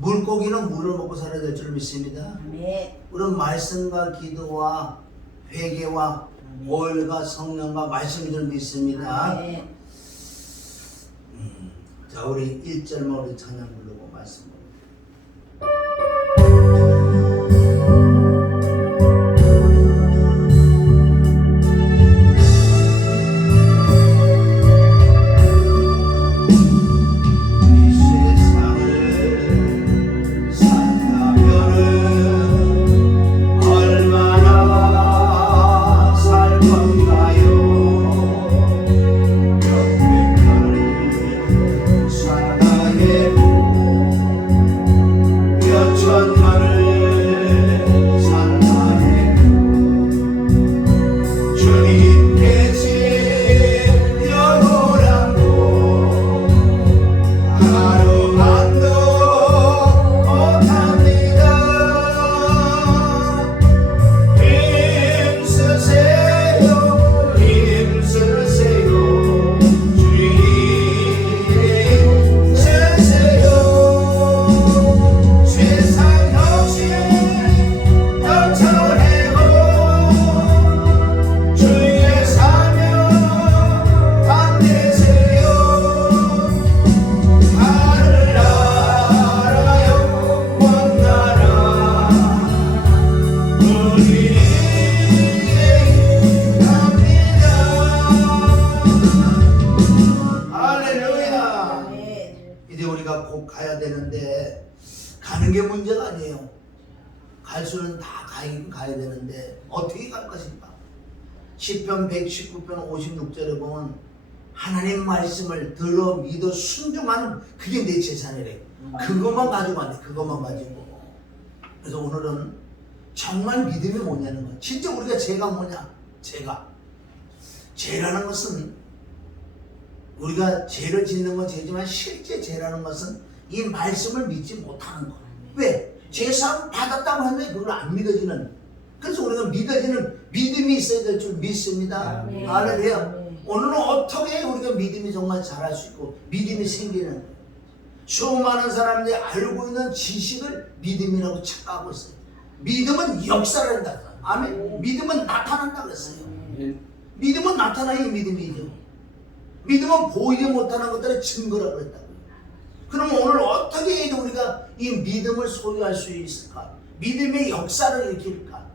물고기는 물을 먹고 살아야 될 줄 믿습니다. 아멘. 우리는 말씀과 기도와 회개와 오일과 성령과 말씀인 줄 믿습니다. 아멘. 자, 우리 1절만 우리 찬양 부르고 말씀 부르고. 가야 되는데 가는 게 문제가 아니에요. 갈 수는 다 가야 되는데 어떻게 갈 것인가? 시편 119편 56절에 보면 하나님 말씀을 들어 믿어 순종하는 그게 내 재산이래. 그것만 가지고 안 돼. 그것만 가지고. 그래서 오늘은 정말 믿음이 뭐냐는 거야. 진짜 우리가 죄가 뭐냐? 죄라는 것은 우리가 죄를 짓는 건 죄지만 실제 죄라는 것은 이 말씀을 믿지 못하는 거. 왜? 죄사함 받았다고 하는데 그걸 안 믿어지는. 그래서 우리가 믿어지는 믿음이 있어야 될 줄 믿습니다. 할렐루야. 오늘은 어떻게 우리가 믿음이 정말 잘할 수 있고 믿음이 생기는. 수많은 사람들이 알고 있는 지식을 믿음이라고 착각하고 있어요. 믿음은 역사를 한다. 아멘. 믿음은 나타난다 그랬어요. 믿음은 나타나야 믿음이죠. 믿음은 보이지 못하는 것들의 증거라고 그랬다고요. 그럼 오늘 어떻게 해도 우리가 이 믿음을 소유할 수 있을까? 믿음의 역사를 일으킬까?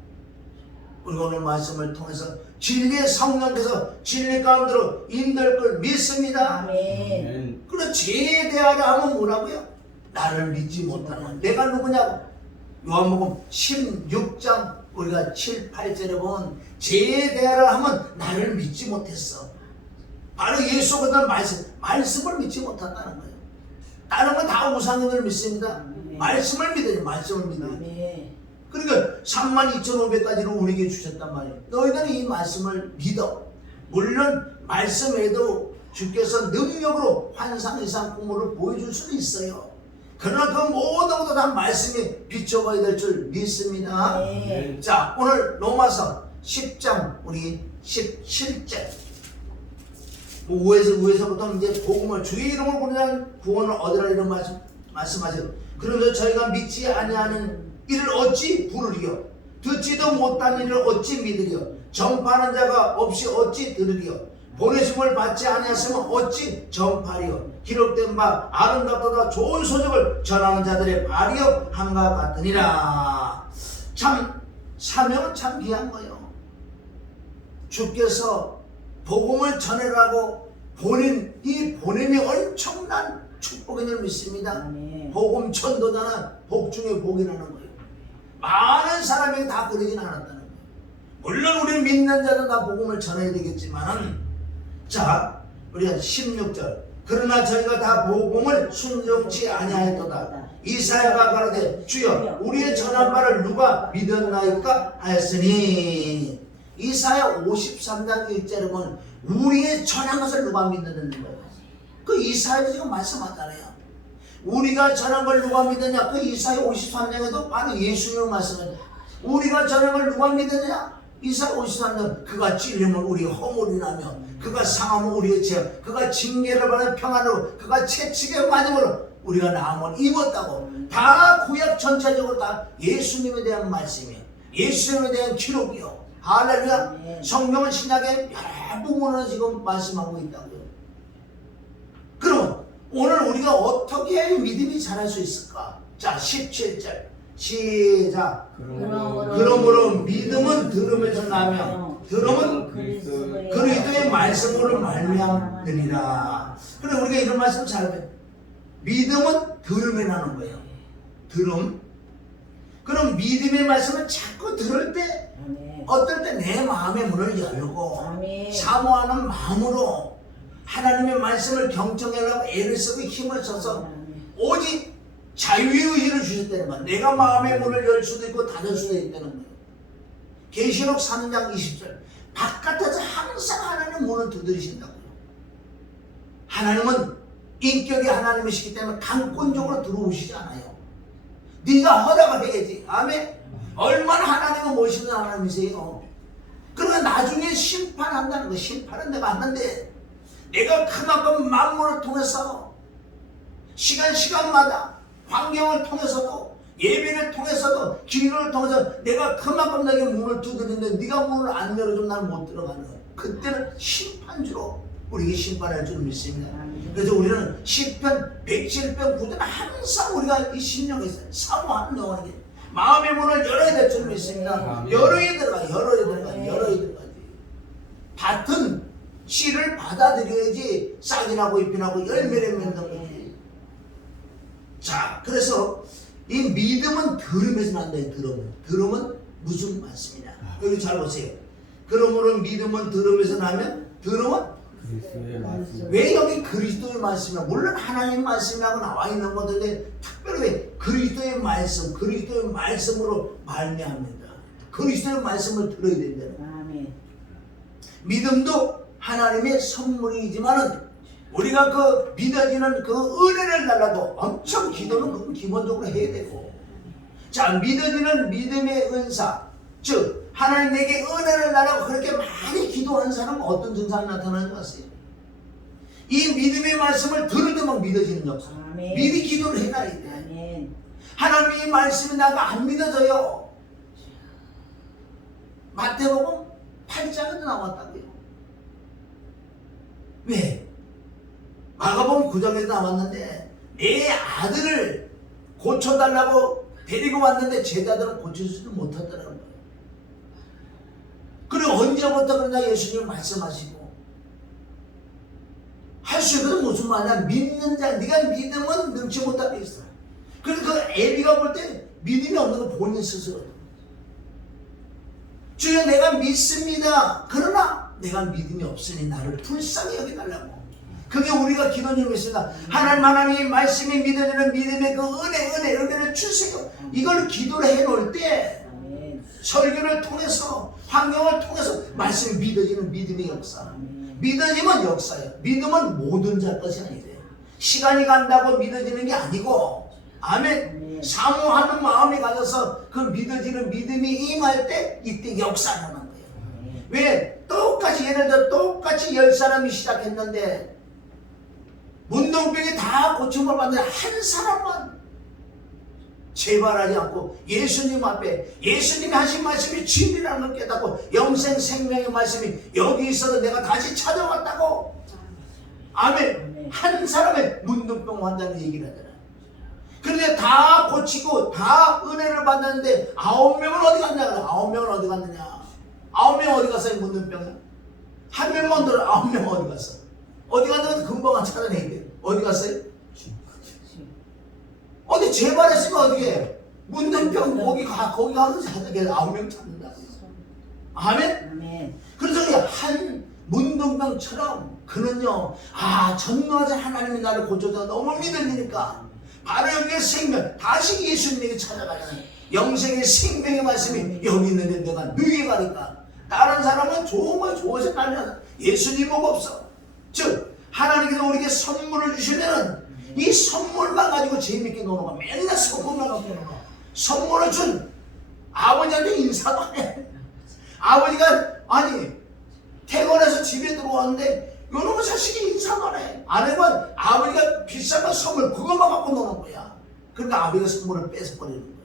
우리가 오늘 말씀을 통해서 진리의 성령께서 진리 가운데로 인도할 걸 믿습니다. 아멘. 그리고 죄에 대하여 하면 뭐라고요? 나를 믿지 못하는 내가 누구냐고. 요한복음 16장 우리가 7, 8절에 보면 죄에 대하여 하면 나를 믿지 못했어. 바로 예수보다 말씀을 믿지 못한다는 거예요. 다른 건 다 우상을 믿습니다. 말씀을 믿어요. 말씀을 믿어요. 그러니까 32,500가지를 우리에게 주셨단 말이에요. 너희들은 이 말씀을 믿어. 물론 말씀에도 주께서 능력으로 환상 이상 꿈을 보여줄 수도 있어요. 그러나 그 모든 것도 다 말씀에 비춰봐야 될 줄 믿습니다. 자, 오늘 로마서 10장 우리 17절 우에서부터 이제 복음을 주의 이름으로 부르는 구원을 얻으라 이런 말씀하세요. 그런데 저희가 믿지 아니하는 이를 어찌 부르리요? 듣지도 못한 이를 어찌 믿으리요? 전파하는 자가 없이 어찌 들으리요? 보내심을 받지 아니하시면 어찌 전파리요? 기록된 바 아름답다 좋은 소식을 전하는 자들의 발이요 한과 같으니라. 참 사명은 참 귀한 거예요. 주께서 복음을 전해라고 보낸 이 보냄이 엄청난 축복인 줄 믿습니다. 복음 전도자는 복 중에 복이라는 거예요. 많은 사람이 다 그러진 않았다는 거예요. 물론 우리 믿는 자는 다 복음을 전해야 되겠지만은 자 우리가 16절 그러나 저희가 다 복음을 순종치 아니하였도다. 이사야가 가라되 주여 우리의 전한 바를 누가 믿었나이까 하였으니 이사야 53장 1절에 보면 우리의 전한 것을 누가 믿느냐는 거예요. 그 이사야도 지금 말씀하잖아요. 우리가 전한 걸 누가 믿느냐? 그 이사야 53장에도 바로 예수님을 말씀하죠. 우리가 전한 걸 누가 믿느냐? 이사야 53장 그가 찔림을 우리 허물이라며 그가 상함을 우리의 죄 그가 징계를 받은 평안으로 그가 채찍에 맞음으로 우리가 나음을 입었다고. 다 구약 전체적으로 다 예수님에 대한 말씀이에요. 예수님에 대한 기록이요. 할렐루야. 성경은 신약의 여러 부분을 지금 말씀하고 있다고요. 그럼 오늘 우리가 어떻게 믿음이 자랄 수 있을까? 자, 17절 시작. 그러므로 믿음은 들음에서 나며 들음은 그리스도의 말씀으로 말미암으리라. 그래, 우리가 이런 말씀 잘 해요. 믿음은 들음에 나는 거예요. 들음. 그럼 믿음의 말씀을 자꾸 들을 때 어떨 때 내 마음의 문을 열고 사모하는 마음으로 하나님의 말씀을 경청하려고 애를 쓰고 힘을 써서 오직 자유의 의지를 주셨다는 거야. 내가 마음의 문을 열 수도 있고 닫을 수도 있다는 거예요. 계시록 3장 20절 바깥에서 항상 하나님의 문을 두드리신다고요. 하나님은 인격이 하나님이시기 때문에 강권적으로 들어오시지 않아요. 네가 허락을 해야지. 아멘. 얼마나 하나님은 멋있는 하나님이세요. 그러면 나중에 심판한다는 거. 심판은 내가 하는데 내가 그만큼 만물을 통해서 시간마다 환경을 통해서도 예배를 통해서도 기도를 통해서 내가 그만큼 너에게 문을 두드리는데 네가 문을 안 열어주면 나는 못 들어가는 거야. 그때는 심판주로 우리에게 심판할 줄 믿습니다. 그래서 우리는 시편 107편 9편 항상 우리가 이 심령에 있어요. 사모하는 영혼에게 마음의 문을 열어야 될 줄 믿습니다. 열어야 들어가. 밭은 씨를 받아들여야지 싹이 나고 잎이 나고 열매를 맺는 거예요. 자, 그래서 이 믿음은 들음에서 난다. 들음은 무슨 말씀이냐? 여기 잘 보세요. 그러므로 믿음은 들음에서 나면 들음은 그리스도의 말씀. 왜 여기 그리스도의 말씀이야? 물론 하나님 말씀이라고 나와 있는 건데 특별히 왜 그리스도의 말씀으로 말미암는다. 그리스도의 말씀을 들어야 된다. 아멘. 믿음도 하나님의 선물이지만은 우리가 그 믿어지는 그 은혜를 달라도 엄청 기도는 그건 기본적으로 해야 되고, 자, 믿어지는 믿음의 은사, 즉 하나님 내게 은혜를 달라고 그렇게 많이 기도하는 사람은 어떤 증상이 나타나는 것 같아요? 이 믿음의 말씀을 들을 때만 믿어지는 역사. 아멘. 미리 기도를 해놔야 돼. 아멘. 하나님의 말씀이 나가 안 믿어져요. 마태복음 8장에도 나왔다고요. 왜? 마가복음 9장에도 나왔는데 내 아들을 고쳐달라고 데리고 왔는데 제자들은 고쳐주지도 못하더라는 거예요. 그리고 언제부터 그러냐? 예수님 말씀하시고 할 수 있거든. 무슨 말이야? 믿는 자, 네가 믿으면 능치 못하게 있어. 그래서 그 애비가 볼 때 믿음이 없는 거 본인 스스로. 주여 내가 믿습니다. 그러나 내가 믿음이 없으니 나를 불쌍히 여겨달라고. 그게 우리가 기도를 했습니다. 하나님이 말씀이 믿어지는 믿음의 그 은혜를 주세요. 이걸 기도를 해놓을 때 설교를 통해서 환경을 통해서 말씀이 믿어지는 믿음의 역사. 믿어지면 역사예요. 믿음은 모든 자 것이 아니래요. 시간이 간다고 믿어지는 게 아니고, 아멘. 사모하는 마음이 가져서 그 믿어지는 믿음이 임할 때 이때 역사하는 거예요. 왜? 똑같이 예를 들어 똑같이 10사람이 시작했는데 문둥병이 다 고침을 받는데 한 사람만 재발하지 않고 예수님 앞에 예수님이 하신 말씀이 진리라는 걸 깨닫고 영생 생명의 말씀이 여기 있어도 내가 다시 찾아왔다고. 아멘. 한 사람의 문둥병 환자는 얘기를 하잖아요. 그런데 다 고치고 다 은혜를 받는데 9명은 어디 갔냐? 9명은 어디 갔느냐? 9명 어디 갔어요? 문둥병은 한 명만 들어. 9명 어디 갔어? 어디 갔는지 금방 찾아내야 돼. 어디 갔어요? 어디 재발했으면 어떻게 해? 문둥병 거기 가서 찾아내. 9명 찾는다. 아멘? 그래서 한 문둥병처럼 그는요, 전능하신 하나님이 나를 고쳐서 너무 믿어지니까 바로 여기에 생명, 다시 예수님에게 찾아가잖아요. 영생의 생명의 말씀이 여기 있는데 내가 누게 가니까 다른 사람은 정말 좋아서 난리나. 예수님 목 없어. 즉 하나님께서 우리에게 선물을 주시면은 이 선물만 가지고 재밌게 노는 거야. 맨날 선물만 갖고 노는 거야. 선물을 준 아버지한테 인사도 안 해. 아버지가 퇴근해서 집에 들어왔는데 요놈의 자식이 인사만 해. 아내만 아버지가 비싼 거 선물 그것만 갖고 노는 거야. 그러니까 아버지가 선물을 뺏어버리는 거야.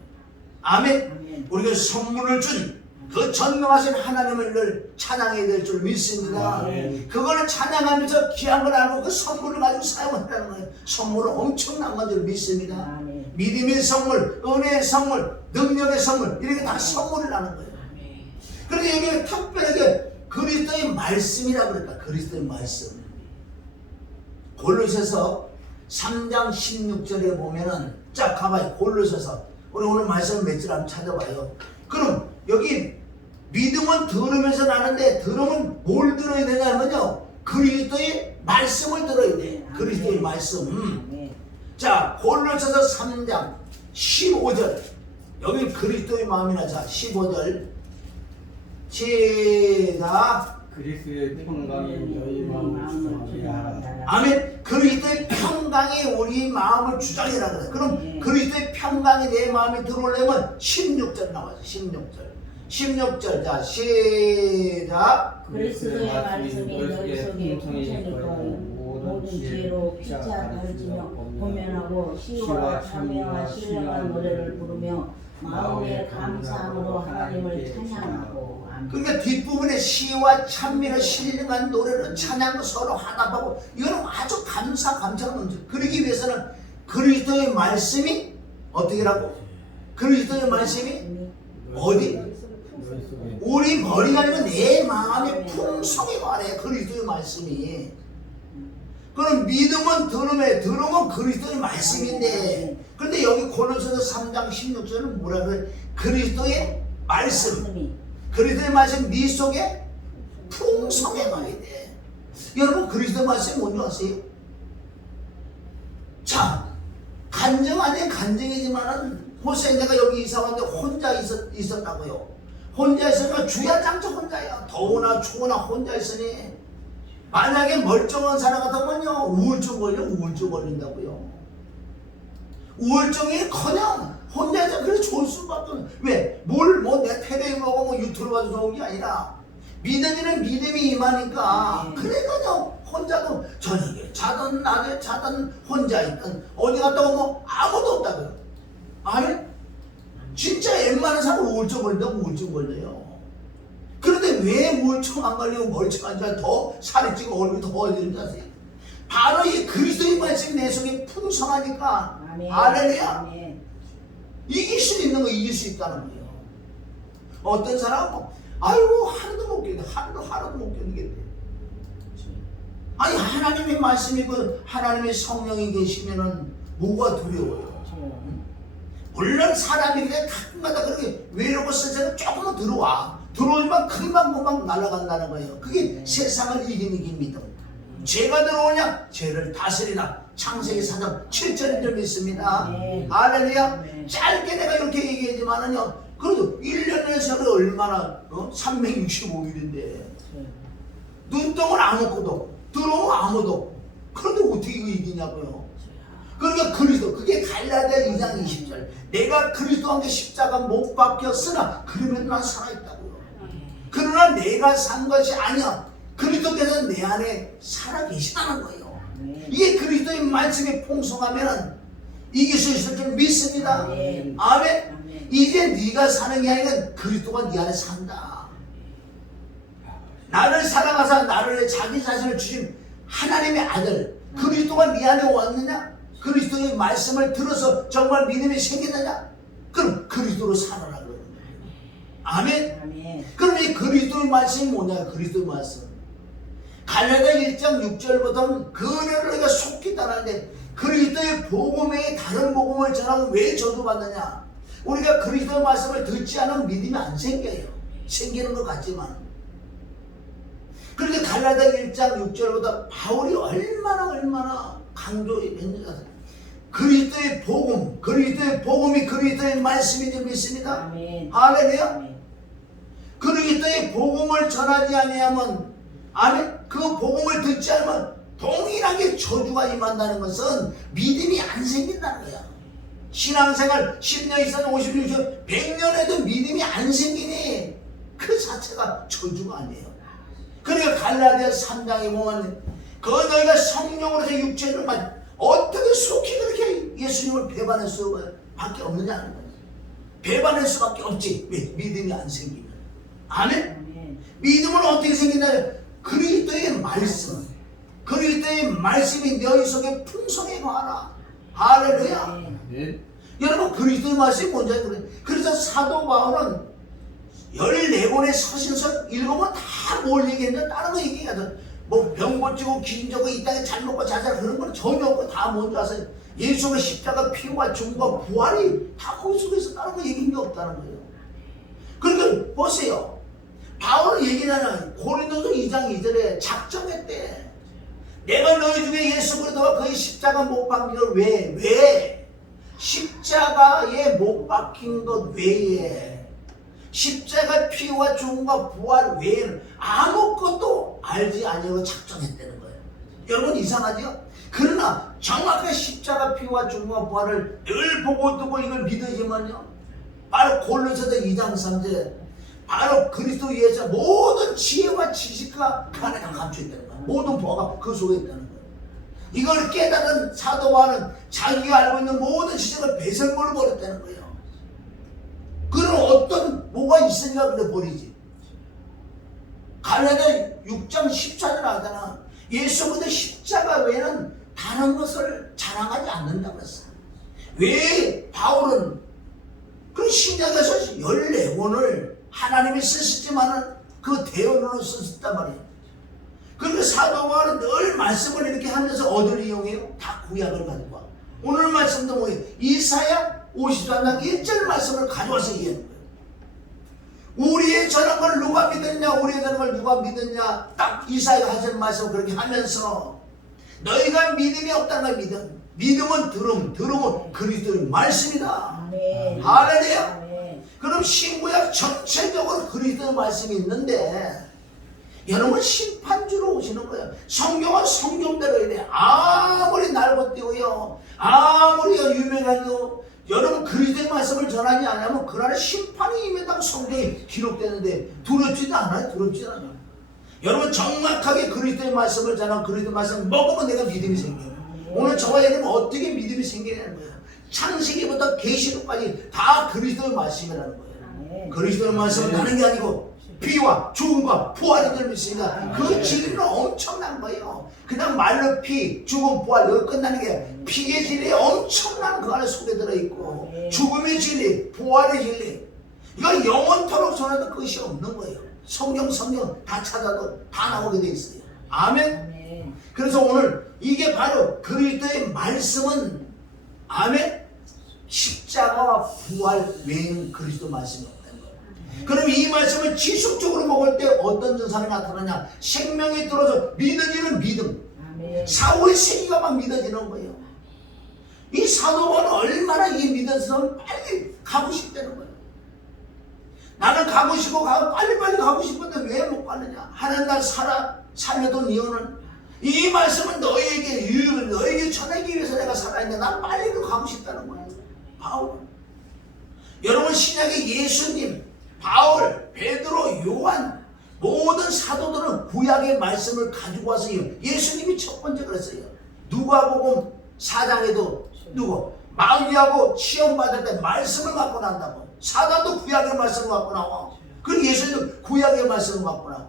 아멘. 우리가 선물을 준 그 전능하신 하나님을 늘 찬양해야 될 줄 믿습니다. 그거를 찬양하면서 귀한 걸 알고 그 선물을 가지고 사용하라는 거예요. 선물은 엄청난 건 줄 믿습니다. 믿음의 선물, 은혜의 선물, 능력의 선물 이렇게 다 선물을 하는 거예요. 그런데 여기 특별하게 그리스도의 말씀이라고 그럴까? 그리스도의 말씀. 골로새서 3장 16절에 보면은 쫙 가봐요. 골로새서 우리 오늘 말씀 몇 절 한번 찾아봐요. 그럼 여기 믿음은 들으면서 나는데 들으면 뭘 들어야 되냐면요, 그리스도의 말씀을 들어야 돼. 그리스도의 말씀. 자, 골로새서 3장 15절 여기 그리스도의 마음이나. 자, 15절 시작. 그리스도의 평강이 너희 마음을 주장하게 하라. 아멘. 그리스도의 평강이 우리 마음을 주장해라 그래. 그럼 그리스도의 평강이 내 마음에 들어오려면 16절 나와요. 16절. 자, 시작. 그리스도의 말씀이 너희 속에 풍성히 모든 지혜로 피차 가르치며 보면하고 시와 참회와 신령한 노래를 부르며 마음의 감사함으로 하나님을 찬양하고. 그러니까 뒷부분에 시와 찬미를 신령한 노래를 찬양하고 서로 화답하고 이거는 아주 감사가 넘쳐. 그러기 위해서는 그리스도의 말씀이 어떻게라고? 그리스도의 말씀이 어디? 우리 머리가 아니면 내 마음의 풍성이 말해. 그리스도의 말씀이. 그럼 믿음은 들으면 그리스도의 말씀인데, 그런데 여기 골로새서 3장 16절은 뭐라 그래? 그리스도의 말씀. 그리스도의 말씀 네 속에 풍성해 말이 돼. 여러분 그리스도의 말씀이 뭔지 아세요? 자, 간증 아닌 간증이지만은 호세 내가 여기 이사 왔는데 혼자 있었다고요. 혼자 있으니까 주야장차 혼자야. 더우나 추우나 혼자 있으니 만약에 멀쩡한 사람 같으면요 우울증 걸린다고요. 우울증이커녕 혼자서 그래 좋을 수밖에 없는. 왜? 내 텔레비 보고 뭐 유튜브 봐도 좋은 게 아니라 믿음이는 믿음이 임하니까. 그러니까요 혼자도 저녁에 자든 낮에 자든 혼자 있든 어디 갔다 오면 아무도 없다고요. 아멘? 진짜 웬만한 사람 우울증 걸린다고 우울증 걸려요. 그런데 왜 우울증 안 걸리고 멀쩡한 줄 더 살이 찌고 얼굴이 더 어지른지 아세요? 바로 이 그리스도의 말씀이 내 속에 풍성하니까. 할렐루야. 이길 수 있는 거 이길 수 있다는 거예요. 어떤 사람은 아이고 하루도 못 견뎌. 하루도 못 견디겠대. 아니 하나님의 말씀이 하나님의 성령이 계시면은 뭐가 두려워요? 물론 사람이 그냥 가끔가다 그렇게 외롭고 쓸 조금은 들어오지만 금방 날아간다는 거예요. 그게 세상을 이기는 믿음. 죄가 들어오냐? 죄를 다스리라. 창세기 4장 7절인 줄 믿습니다. 할렐루야. 짧게 내가 이렇게 얘기하지만은요, 그래도 1년의 세월이 얼마나 365일인데 눈동을 아무것도 들어오면 아무도. 그런데 어떻게 이거 이기냐고요. 그러니까 그리스도, 그게 갈라디아 2장 20절. 내가 그리스도와 함께 십자가 못 박혔으나 그러면 난 살아있다고요. 그러나 내가 산 것이 아니야. 그리스도께서 내 안에 살아계시다는 거예요. 이게 그리스도의 말씀이 풍성하면 이길 수 있을 줄 믿습니다. 아멘. 이제 네가 사는 게 아니라 그리스도가 네 안에 산다. 나를 사랑하사 나를 자기 자신을 주신 하나님의 아들 그리스도가 네 안에 왔느냐? 그리스도의 말씀을 들어서 정말 믿음이 생기느냐? 그럼 그리스도로 살아라 그러는 거예요. 아멘. 그럼 이 그리스도의 말씀이 뭐냐? 그리스도의 말씀. 갈라디아 1장 6절부터는 그 은혜를 우리가 속히 따르는데 그리스도의 복음 외에 다른 복음을 전하면 왜 저주받느냐? 우리가 그리스도의 말씀을 듣지 않으면 믿음이 안 생겨요. 생기는 것 같지만. 그런데 갈라디아 1장 6절보다 바울이 얼마나 강조했는지 그리스도의 복음, 그리스도의 복음이 그리스도의 말씀인 줄 믿습니다. 할렐루야. 그리스도의 복음을 전하지 아니하면, 아멘, 그 복음을 듣지 않으면 동일하게 저주가 임한다는 것은 믿음이 안 생긴다는 거야. 신앙생활 10년, 20년, 50년, 100년 해도 믿음이 안 생기니 그 자체가 저주가 아니에요. 그러니까 갈라디아 3장에 보면 그 너희가 성령으로서 육체를 어떻게 속히 그렇게 예수님을 배반할 수밖에 없느냐는 거예요. 배반할 수밖에 없지. 왜? 믿음이 안 생기면. 아멘? 믿음은 어떻게 생기냐면 그리스도의 말씀, 그리스도의 말씀이 너희 속에 풍성해 가라. 할렐루야. 여러분 그리스도의 말씀이 뭔지 알아요? 그래서 사도 바울은 14권의 서신서 읽으면 다 뭘 얘기했냐? 다른 거 얘기하죠. 뭐 병 고치고 기름 적고 이 땅에 잘 먹고 잘 살고 그런 건 전혀 없고 다 뭔지 아세요? 예수의 십자가 피와 죽음과 부활이 다 거기 속에서 다른 거 얘기한 게 없다는 거예요. 그러니까 보세요. 바울은 얘기하는 고린도서 2장 2절에 작정했대. 내가 너희 중에 예수 그리스도와 그의 십자가 못 박힌 것 왜? 십자가에 못 박힌 것 외에 십자가 피와 죽음과 부활 외에는 아무것도 알지 아니하고 작정했다는 거예요. 여러분 이상하죠? 그러나 정확하게 십자가 피와 죽음과 부활을 늘 보고 두고 이걸 믿으시면요, 바로 골로새서 2장 3절에 바로 그리스도 예수 모든 지혜와 지식과 가능한 감추어 있다는 거예요. 모든 보화가 그 속에 있다는 거예요. 이걸 깨달은 사도 바울은 자기가 알고 있는 모든 지식을 배설물로 버렸다는 거예요. 그런 어떤 뭐가 있으니까 그래 버리지. 갈라디아 6장 14절 하잖아. 예수 그리스도 십자가 외에는 다른 것을 자랑하지 않는다고 그랬어. 왜 바울은 그 신약에서 14권을 하나님이 쓰셨지만은 그 대언으로 썼단 말이에요. 그러니까 사도 바울은 늘 말씀을 이렇게 하면서 어디를 이용해요? 다 구약을 가지고 와. 오늘 말씀도 뭐예요? 이사야 53장 1절 말씀을 가져와서 얘기하는 거예요. 우리의 전한 걸 누가 믿었냐, 우리의 전한 걸 누가 믿었냐, 딱 이사야가 하신 말씀을 그렇게 하면서 너희가 믿음이 없다는 걸 믿음은 들음은 그리스도의 말씀이다. 할렐루야. 그럼 신구약 전체적으로 그리스도의 말씀이 있는데 여러분 심판주로 오시는 거예요. 성경은 성경대로 해야 돼. 아무리 날것띄고요, 아무리 유명하고 여러분 그리스도의 말씀을 전하지 않으면 그날에 심판이 임했다고 성경에 기록되는데 두렵지도 않아요. 두렵지도 않아요. 여러분 정확하게 그리스도의 말씀을 전하고 그리스도의 말씀을 먹으면 내가 믿음이 생겨요. 오늘 저와 여러분 어떻게 믿음이 생기냐는 거예요. 창세기부터 계시록까지 다 그리스도의 말씀이라는 거예요. 그리스도의 말씀은 다른 게 아니고 피와 죽음과 부활이 될 믿습니다. 그 진리는 엄청난 거예요. 그냥 말로 피, 죽음, 부활 여기 끝나는 게 피의 진리 엄청난 그 안에 속에 들어있고 죽음의 진리, 부활의 진리 이건 영원토록 전해도 끝이 없는 거예요. 성경 다 찾아도 다 나오게 돼 있어요. 아멘. 그래서 오늘 이게 바로 그리스도의 말씀은 아멘. 십자가와 부활 외에는 그리스도 말씀이 없다는 거예요. 그럼 이 말씀을 지속적으로 먹을 때 어떤 증상이 나타나냐? 생명이 들어서 믿어지는 믿음. 사후의 생이가 막 믿어지는 거예요. 이 사도는 얼마나 이 믿어서 빨리 가고 싶다는 거예요. 나는 가고 싶고 빨리빨리 가고 싶은데 왜 못 가느냐? 하나님 날 살려둔 이유는 이 말씀은 너에게 전하기 위해서 내가 살아있는데 난 빨리 가고 싶다는 거예요. 바울. 여러분 신약의 예수님, 바울, 베드로, 요한 모든 사도들은 구약의 말씀을 가지고 와서 예수님이 첫 번째 그랬어요. 누가복음 4장에도 마귀하고 시험받을 때 말씀을 갖고 난다고. 사단도 구약의 말씀을 갖고 나와. 그리고 예수님도 구약의 말씀을 갖고 나와.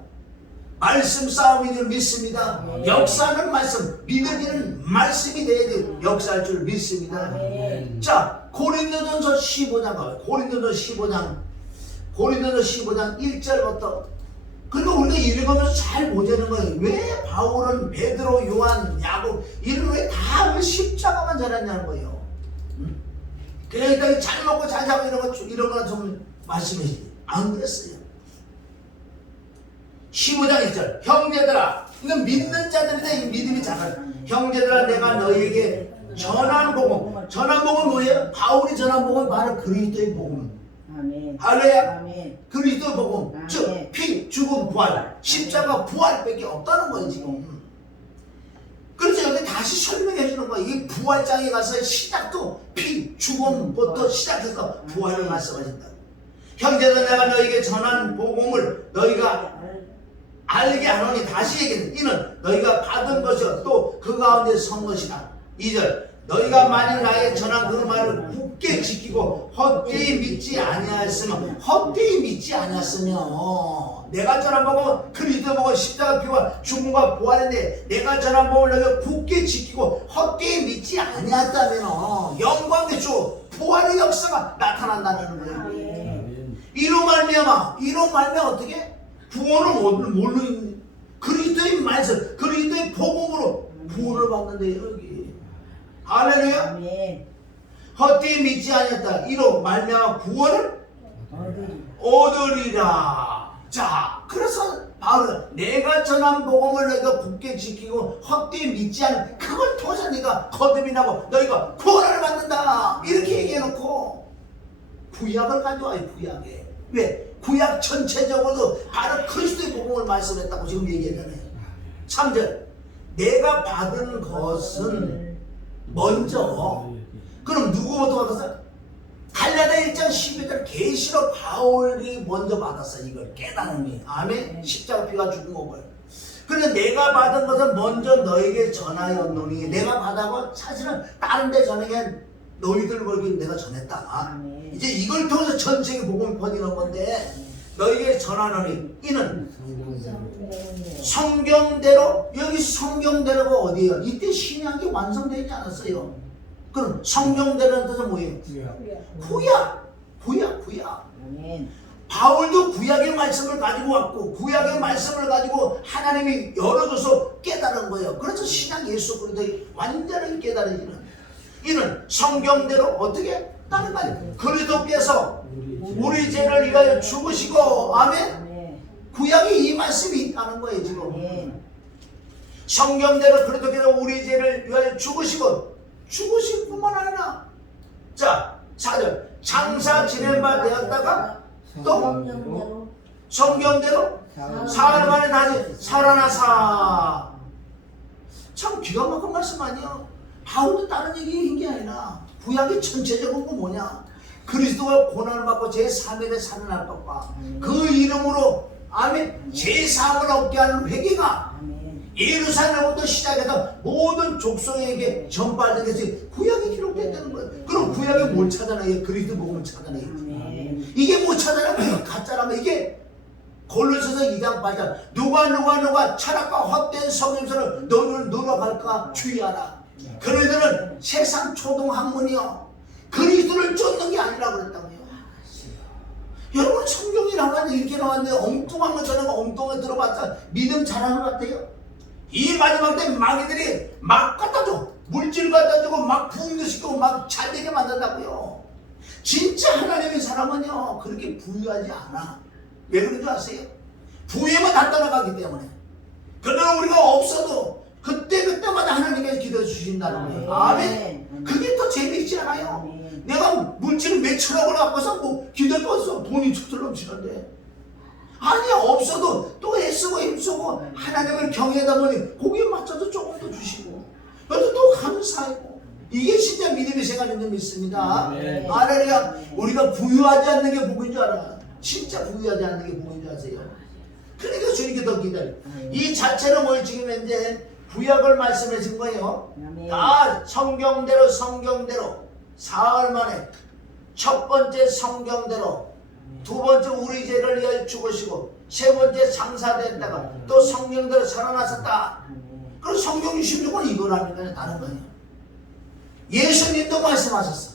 말씀 싸움인 믿습니다. 역사는 말씀, 믿어지는 말씀이 돼야 돼요. 역사할 줄 믿습니다. 자, 고린도전서 15장 가요. 고린도전서 15장 1절부터. 그러니까 우리가 읽으면서 잘 보자는 거예요. 왜 바울은 베드로, 요한, 야곱 이런 왜 다 십자가만 전했냐는 거예요. 그러니까 잘 먹고 잘 자고 이런 거 좀 말씀해주세요. 안 그랬어요. 15장 1절 형제들아, 이건 믿는 자들이다. 이 믿음이 작아요. 형제들아, 내가 너희에게 전한 복음 뭐예요? 바울이 전한 복음은 바로 그리스도의 복음. 할렐루야. 그리스도의 복음. 즉 피, 죽음, 부활, 십자가 부활밖에 없다는 거예요 지금. 그래서 여기 다시 설명해 주는 거예요. 이 부활장에 가서 시작도 피, 죽음부터 시작해서 부활을 말씀하신다. 형제들, 내가 너희에게 전한 복음을 너희가 알게 하노니 다시 얘기는 이는 너희가 받은 것이요 또 그 가운데 선 것이다. 2절 너희가 만일 나의 전한 그 말을 굳게 지키고 헛되이 믿지 아니하였으면 헛되이 믿지 아니하였으면 내가 전한 복음은 그리스도 복음 십자가 피와 죽음과 부활인데 내가 전한 복음을 너희가 굳게 지키고 헛되이 믿지 아니하였다면 영광의 주 부활의 역사가 나타난다는 거예요. 이로 말미암아 어떻게 구원을 뭘로 있는 그리스도의 말씀 그리스도의 복음으로 구원을 받는데 여기 할렐루야. 헛되이 믿지 아니었다. 이로 말미암아 구원을 얻으리라. 자, 그래서 바로 내가 전한 복음을 너희가 굳게 지키고 헛되이 믿지 않은 그걸 통해서 네가 거듭이 나고 너희가 구원을 받는다. 이렇게 얘기해놓고 구약을 가져와요. 구약에. 왜? 구약 전체적으로도 바로 그리스도의 복음을 말씀했다고 지금 얘기하잖아요. 3절 내가 받은 것은 먼저 그럼 누구부터 받았어? 갈라디아 1장 12절 계시록 바울이 먼저 받았어. 이걸 깨달음이 아멘. 십자가 피가 죽은 것을. 그런데 내가 받은 것은 먼저 너에게 전하였노니 내가 받아고 사실은 다른 데 전하게 너희들 보기 내가 전했다. 이제 이걸 통해서 전 세계 복음이 퍼지는 건데 너에게 전하노니 이는 성경대로 여기 성경대로가 어디예요? 이때 신약이 완성되지 않았어요. 그럼 성경대로는 뜻은 뭐예요? 구약. 바울도 구약의 말씀을 가지고 왔고 구약의 말씀을 가지고 하나님이 열어줘서 깨달은 거예요. 그래서 신약 예수 그리스도의 완전히 깨달아지는 이는 성경대로 어떻게? 다른 말 그리스도께서 우리 죄를 위하여 죽으시고 아멘. 구약에 이 말씀이 있다는 거예요. 지금 성경대로 그리스도께서 우리 죄를 위하여 죽으시고 죽으실 뿐만 아니라 자 4절 장사 지낸 바 되었다가 또 성경대로 사흘 만에 다시 살아나사. 참 기가 막힌 말씀 아니에요. 바울도 다른 얘기인 게 아니라 구약의 전체적인 건 뭐냐? 그리스도가 고난을 받고 제3일에 살아날 것과 그 이름으로 아멘 제3을 얻게 하는 회개가 예루살렘부터 시작해서 모든 족속에게 전파되는 것이 구약에 기록됐다는 거예요. 그럼 구약에 뭘 찾아내요? 그리스도 복음을 찾아내요. 이게 못 찾아내면 가짜라면 이게 골로새서 2장 8절 누가 철학과 헛된 성경서를 너희를 늘어갈까 주의하라. 그너희들은 세상 초등학문이요 그리스도를 쫓는 게 아니라 그랬다고요. 여러분 성경이 나왔는데 이렇게 나왔는데 엉뚱한 거 저런 거 엉뚱한 거 들어봤자 믿음 잘하는 것 같아요. 이 마지막 때 마귀들이 막 갖다 줘. 물질 갖다 주고 막 부흥도 시키고 막 잘되게 만든다고요. 진짜 하나님의 사람은요 그렇게 부유하지 않아. 왜 그런 줄 아세요? 부유하면 다 떠나가기 때문에. 그러나 우리가 없어도 그때마다 하나님께서 기도해 주신다는 거예요. 아멘. 그게 더 재미있지 않아요? 내가 물질을 몇천억을 갖고서 뭐 기도해서 돈이 저절로 넘치는데 아니야 없어도 또 애쓰고 힘쓰고 하나님을 경외하다 보니 거기에 맞춰서 조금 더 주시고 그래서 또 감사하고 이게 진짜 믿음의 생활인 줄 믿습니다. 할렐루야. 우리가 부유하지 않는 게 복인 줄 알아. 진짜 부유하지 않는 게 복인 줄 아세요? 그러니까 주님께 더 기다려. 이 자체는 뭘 지금 현재 구약을 말씀해 준 거예요. 다 성경대로 사흘 만에 첫 번째 성경대로 두 번째 우리 죄를 위하여 죽으시고 세 번째 장사됐다가 또 성경대로 살아나셨다. 그럼 성경 66은 이거라니까요. 다른 거예요. 예수님도 말씀하셨어.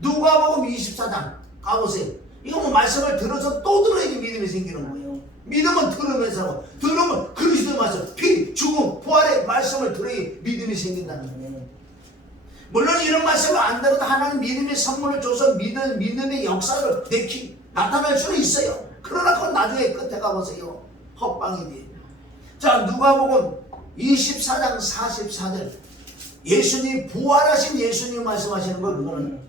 누가복음 24장 가보세요. 이거 뭐 말씀을 들어서 또 들어야지 믿음이 생기는 거예요. 믿음은 들으면서 들으면 그리스도의 말씀 피, 죽음, 부활의 말씀을 들어야 믿음이 생긴다는 거예요. 물론 이런 말씀을 안 들어도 하나님 믿음의 선물을 줘서 믿음의 역사를 나타날 수는 있어요. 그러나 그건 나중에 끝에 가보세요. 헛방이지. 자 누가복음 24장 44절 예수님 부활하신 예수님 말씀하시는 거 그거는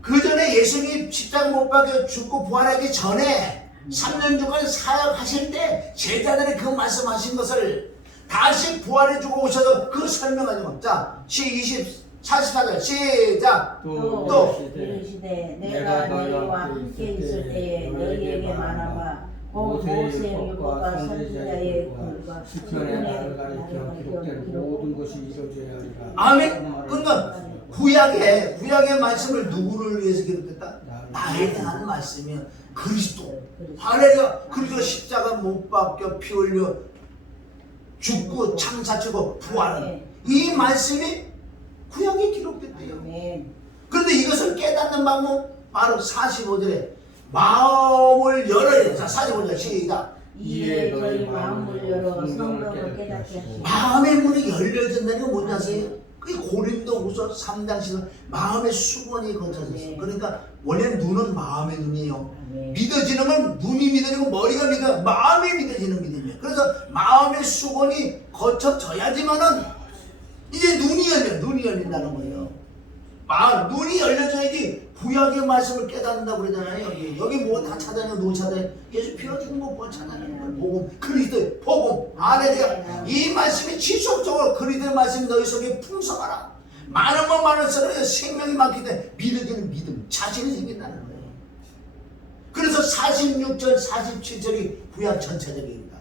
그 전에 예수님 십자가 못 박혀 죽고 부활하기 전에 3년 주간 사역하실 때 제자들이 그 말씀하신 것을 다시 부활해주고 오셔서 그 설명하는 거. 자 44절 시작. 또 이르시되 내가 너희와 함께 있을 때에 너희에게 말하마 모세의 율법과 선지자의 글과 시편의 날을 가리켜 기록된 모든 것이 이루어져야 하리라. 아멘. 그러니까 구약의 말씀을 누구를 위해서 기록했다? 나에 대한 말씀이야. 그리스도. 할렐루야. 그리스도 십자가 못 박혀 피 흘려 죽고 창사치고 부활하는 이 말씀이 구약에 기록됐대요. 그런데 이것을 깨닫는 방법 바로 45절에 마음을 열어야. 자, 45절 시작. 이에 너희 마음을 열어 성경을 깨닫게 하시고 마음의 문이 열려진다는 건 뭔지 아세요? 그게 고린도후서 3장 10절 마음의 수건이 거쳐졌어. 그러니까 원래 눈은 마음의 눈이에요. 믿어지는 건 눈이 믿어지고 머리가 믿어 마음이 믿어지는 믿음이에요. 그래서 마음의 수건이 거쳐져야지만은 이제 눈이 열린다는 거예요. 눈이 열려져야지 구약의 말씀을 깨닫는다고 그러잖아요. 여기 뭐 다 찾아내요. 누구 찾아내요? 예수 피가 죽은 거 뭐 찾아내는 거예요. 복음, 그리스도의 복음. 할렐루야. 이 말씀이 지속적으로 그리스도의 말씀이 너희 속에 풍성하라. 많으면 많을수록 생명이 많기 때문에 믿어지는 믿음, 자신이 생긴다는 거예요. 그래서 46절, 47절이 구약 전체적입니다.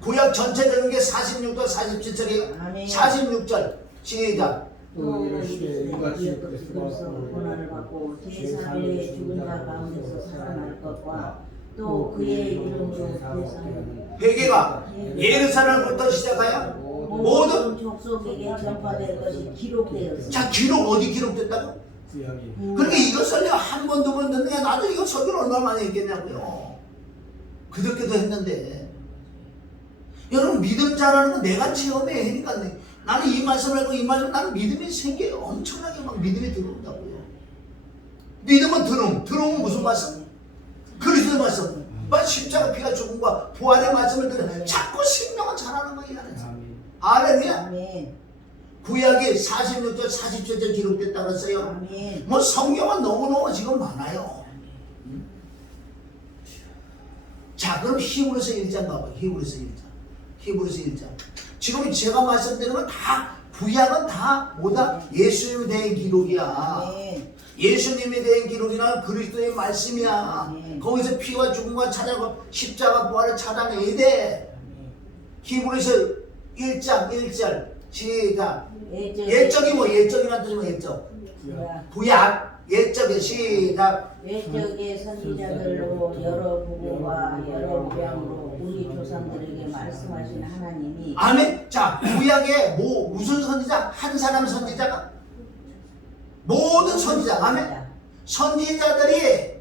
구약 전체적인 게 46절, 47절이에요. 46절 시작. 또 이르시되 이같이 그리스도로서 고난을 받고 제3일에 죽은 자 가운데서 살아날 것과 또 그의 이름으로 세상에 회개가 예루살렘부터 시작하여 모든 족속에게 전파될 것이 기록되었습니다. 자, 기록 어디 기록됐다고? 구약이 그러니까 이것을 한 번, 두 번 듣는 게 나도 이거 설교를 얼마나 많이 했겠냐고요. 그저께도 했는데 여러분 믿음 잘하는 건 내가 체험해. 그러니까 나는 이 말씀을 하고 이 말씀 나는 믿음이 생겨요. 엄청나게 막 믿음이 들어온다고요. 믿음은 들어오면 무슨 말씀? 그리스도의 말씀. 십자가 피가 죽음과 부활의 말씀을 들으면 자꾸 생명은 잘하는 거예요. 할렐루야. 아멘. 구약이 46절 47절 기록됐다고 했어요. 아멘. 뭐 성경은 너무너무 지금 많아요. 자, 그럼 히브리서 1장 가봐요. 히브리서 1장. 지금 제가 말씀드리는 건 다 구약은 다 뭐다? 예수님에 대한 기록이야. 아멘. 예수님에 대한 기록이나 그리스도의 말씀이야. 아멘. 거기서 피와 죽음과 찾아고 십자가 부활을 찾아내야 돼. 히브리서 1장 1절 시작. 예적이 뭐 예적이란 뜻이 뭐 예적? 구약 예적의 시작. 외적의 선지자들로 여러 부부와 여러 모양으로 우리 조상들에게 말씀하신 하나님이 아멘. 자, 구약에 무슨 선지자? 한 사람 선지자가 모든 선지자. 아멘. 선지자들이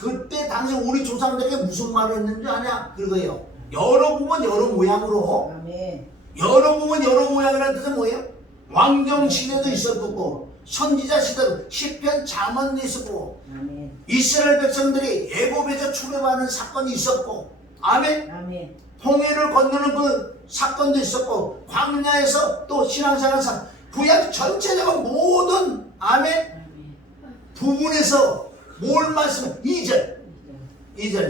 그때 당시 우리 조상들에게 무슨 말을 했는지 아냐? 그거예요. 여러 부분 여러 모양으로. 아멘. 여러 부분 여러 모양이라는 뜻은 뭐예요? 왕정 시대도 있었고 선지자 시대도 시편 잠언도 있었고 아멘. 이스라엘 백성들이 애굽에서 출애굽하는 사건이 있었고 아멘. 아멘. 홍해를 건너는 그 사건도 있었고 광야에서 또 신앙생활 구약 전체적인 모든 아멘 부분에서 뭘 말씀 2절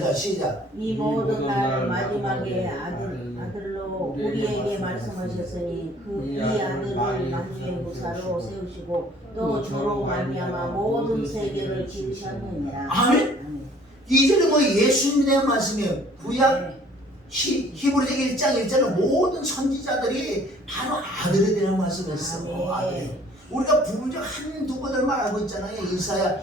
자 시작. 이 모든 날 마지막에 아들로 우리에게 말씀하셨으니 이 아들을 만유의 무사로 세우시고 또 저로 말미암아 모든 세계를 지으셨느니라. 아멘. 2절은 뭐 예수님에 대한 말씀이에요. 구약 히브리서 1장 1절은 모든 선지자들이 바로 아들에 대한 말씀했어. 아들. 우리가 부분적 한두 구절만 알고 있잖아요. 이사야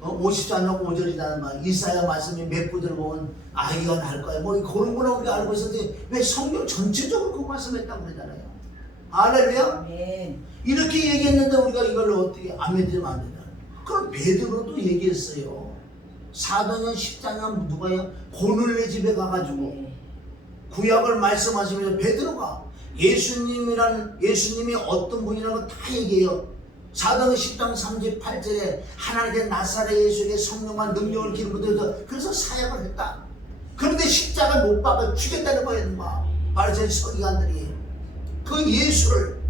54장 5절이라는 말. 이사야 말씀이 몇 구절 보면 아이가 날 거야. 뭐 그런 거는 우리가 알고 있었는데 왜 성경 전체적으로 그 말씀했다고 그러잖아요. 할렐루야. 이렇게 얘기했는데 우리가 이걸 어떻게 안 믿으면 안 되나? 그럼 베드로도 얘기했어요. 사도년 10장에 누가요? 고넬레 집에 가가지고 구약을 말씀하시면서 베드로가 예수님이 어떤 분이라고 다 얘기해요. 사도행 10장 38절에 하나님께 나사렛 예수에게 성령과 능력을 기름 부어서 그래서 사역을 했다. 그런데 십자가 못 박아 죽였다는 거예요. 바리새인 서기관들이 그 예수를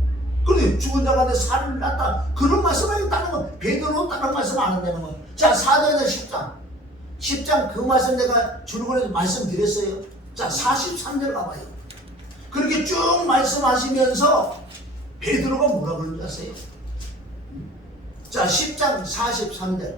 그런데 죽은 자 가운데 살을 낳았다. 그런 말씀을 했다는 건 베드로 다른 말씀 안 한다는 거예요. 자, 사도행 10장 그 말씀 내가 줄거리에서 말씀드렸어요. 자, 43절 가봐요. 그렇게 쭉 말씀하시면서 베드로가 뭐라 그러는지 아세요? 자, 10장 43절.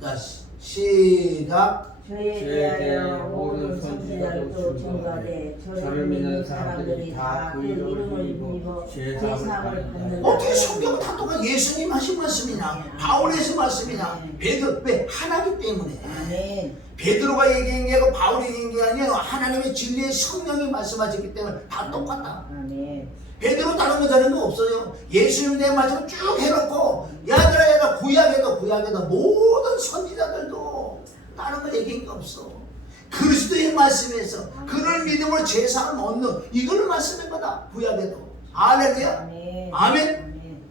자, 시작. 저에 대하여 모든 선지자들도 증거하되 저를 믿는 사람들이 다 그 이름을 믿어 죄사함을 받는다. 어떻게 성경은 다 똑같아? 예수님 하신 말씀이나 바울에서 말씀이나 베드로 왜 하나기 때문에 아멘. 베드로가 얘기한 게 아니고 바울이 얘기한 게 아니에요. 하나님의 진리의 성령이 말씀하셨기 때문에 다 똑같다. 아멘. 베드로 다른 거 다른 거 없어요. 예수님 내 말씀 쭉 해놓고 얘들아 구약에도 모든 선지자들도 다른 거 얘기한 게 없어. 그리스도의 말씀에서 그를 믿음으로 제사함 얻는 이거를 말씀한 거다. 구약에도. 할렐루야. 아멘. 아멘. 아멘.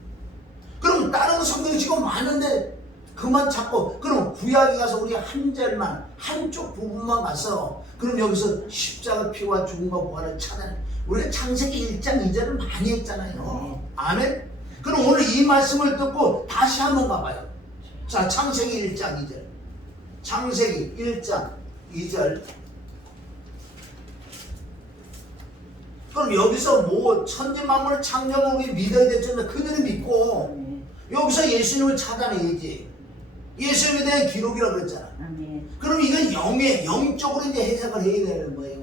그럼 다른 거 성경이 지금 많은데 그만 찾고 그럼 구약에 가서 우리가 한 절만 한쪽 부분만 가서 그럼 여기서 십자가 피와 죽음과 부활을 찾아내. 우리가 창세기 1장 2절을 많이 했잖아요. 아멘. 그럼 오늘 이 말씀을 듣고 다시 한번 가봐요. 자, 창세기 1장 2절. 창세기 1장 2절. 그럼 여기서 뭐 천지 만물을 창조한 우리 믿어야 되잖아요. 그들을 믿고 여기서 예수님을 찾아내야지. 예수님에 대한 기록이라고 그랬잖아. 아멘. 그럼 이건 영적으로 이제 해석을 해야 되는 거예요.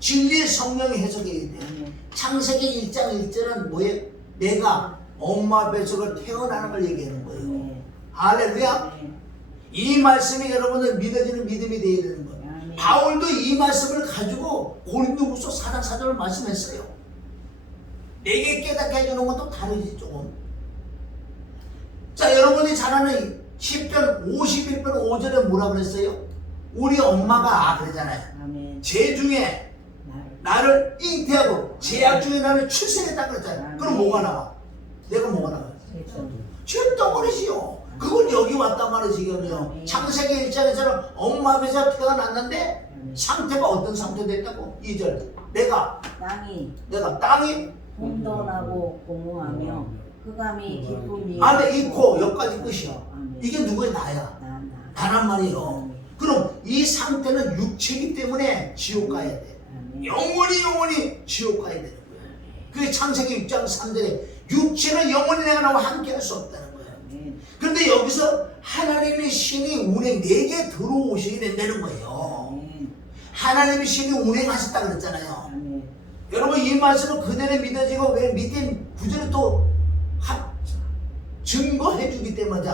진리의 성령이 해석해야 돼. 창세기 1장 1절은 뭐예요? 내가 엄마 뱃속을 태어나는 걸 얘기하는 거예요. 할렐루야. 이 말씀이 여러분들 믿어지는 믿음이 되어야 되는 거예요. 바울도 이 말씀을 가지고 고린도후서 4장 4절을 말씀했어요. 내게 깨닫게 해주는 것도 다르지 조금. 자, 여러분이 잘 아는 10편 51편 5절에 뭐라 그랬어요? 우리 엄마가 그러잖아요. 아멘. 제 중에 나를 잉태하고 제약 중에 나를 출생했다 그랬잖아요. 그럼 뭐가 나와? 내가 뭐가 나와? 죄덩어리지요. 그걸 여기 왔단 말이지요. 창세기 1장에서는 엄마 배에서 태어났는데 상태가 어떤 상태 됐다고? 2절. 내가 땅이 혼돈하고 공허하며 흑암이 기쁨이 안에 있고 여기까지 끝이야. 이게 누구의 나야? 나란 말이에요. 그럼 이 상태는 육체이기 때문에 지옥 가야 돼. 영원히 지옥 가야 되는 거야. 그게 창세기 6장 3절에 육체는 영원히 내가 나와 함께 할 수 없다는 거야. 그런데 여기서 하나님의 신이 운행 내게 들어오시게 된다는 거예요. 하나님의 신이 운행하셨다 그랬잖아요. 여러분 이 말씀은 그대로 믿어지고 왜 밑에 구절을 또 증거해 주기 때문에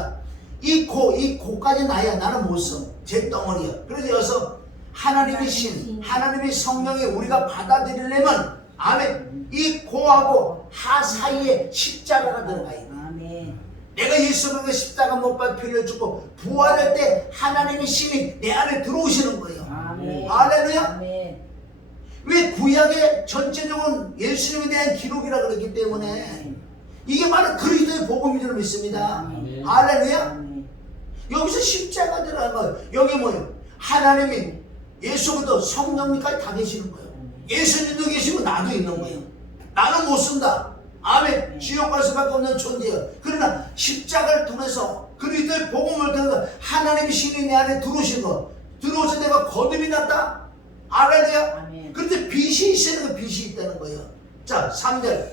이 코까지 나야. 나는 못 써. 제 덩어리야. 그래서 여기서 하나님의 신, 하나님의 성령이 우리가 받아들이려면 아멘. 이 코하고 하 사이에 십자가가 들어가야 돼. 내가 예수 그리스도 십자가 못 박혀 피를 주고 부활할 때 하나님의 신이 내 안에 들어오시는 거예요. 할렐루야. 왜 구약의 전체적으로 예수님에 대한 기록이라 그랬기 때문에 이게 바로 그리스도의 복음인 줄 믿습니다. 할렐루야. 여기서 십자가 들어간 거예요. 여기 뭐예요? 하나님이 예수부터 성령님까지 다 계시는 거예요. 예수님도 계시고 나도 있는 거예요. 나는 못 쓴다. 아멘. 지옥 갈 수밖에 없는 존재예요. 그러나 십자가를 통해서 그리스도의 복음을 통해서 하나님의 신이 내 안에 들어오신 거. 들어오셔서 내가 거듭이 났다. 할렐루야. 그런데 빛이 있으니까 빛이 있다는 거예요. 자, 3절.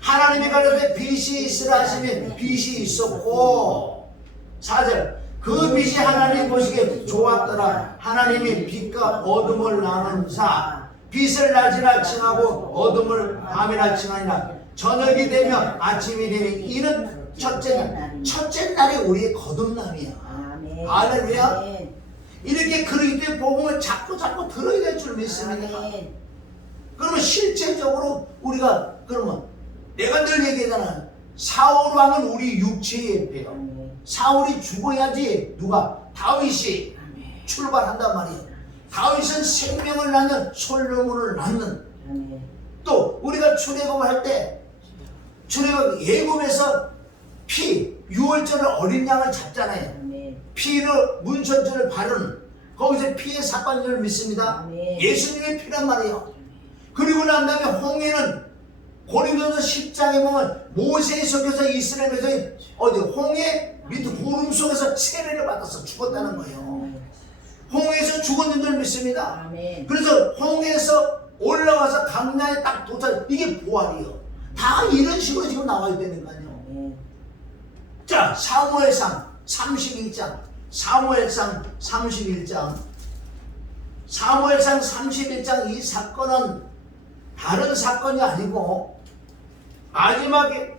하나님이 가로되 빛이 있으라 하시면 빛이 있었고. 4절. 그 빛이 하나님 보시기에 좋았더라. 하나님이 빛과 어둠을 나눈사 빛을 낮이라 칭하고 어둠을 밤이라 칭하니라. 저녁이 되면 아침이 되면 이는 첫째 날. 첫째 날이 우리의 거듭남이야. 할렐루야. 이렇게 그리스도의 복음을 자꾸 들어야 될 줄 믿습니다. 그러면 실제적으로 우리가 그러면 내가 늘 얘기하잖아. 사울 왕은 우리 육체의 배요. 사울이 죽어야지 누가? 다윗이 출발한단 말이에요. 다윗은 생명을 낳는 솔로몬을 낳는. 또 우리가 출애굽을 할 때 출애굽 예굽에서 피 유월절을 어린 양을 잡잖아요. 피를 문선전을 바르는 거기서 피의 사건인 줄 믿습니다. 예수님의 피란 말이에요. 그리고 난 다음에 홍해는 고린도서 10장에 보면 모세의 속에서 이스라엘 백성이 어디 홍해 밑에 구름 속에서 세례를 받아서 죽었다는 거예요. 홍해에서 죽었는 줄 믿습니다. 그래서 홍해에서 올라와서 강야에 딱 도착. 이게 부활이에요. 다 이런 식으로 지금 나와야 되는 거 아니에요. 자, 사무엘상 31장. 사무엘상 31장 사무엘상 31장 이 사건은 다른 사건이 아니고 마지막에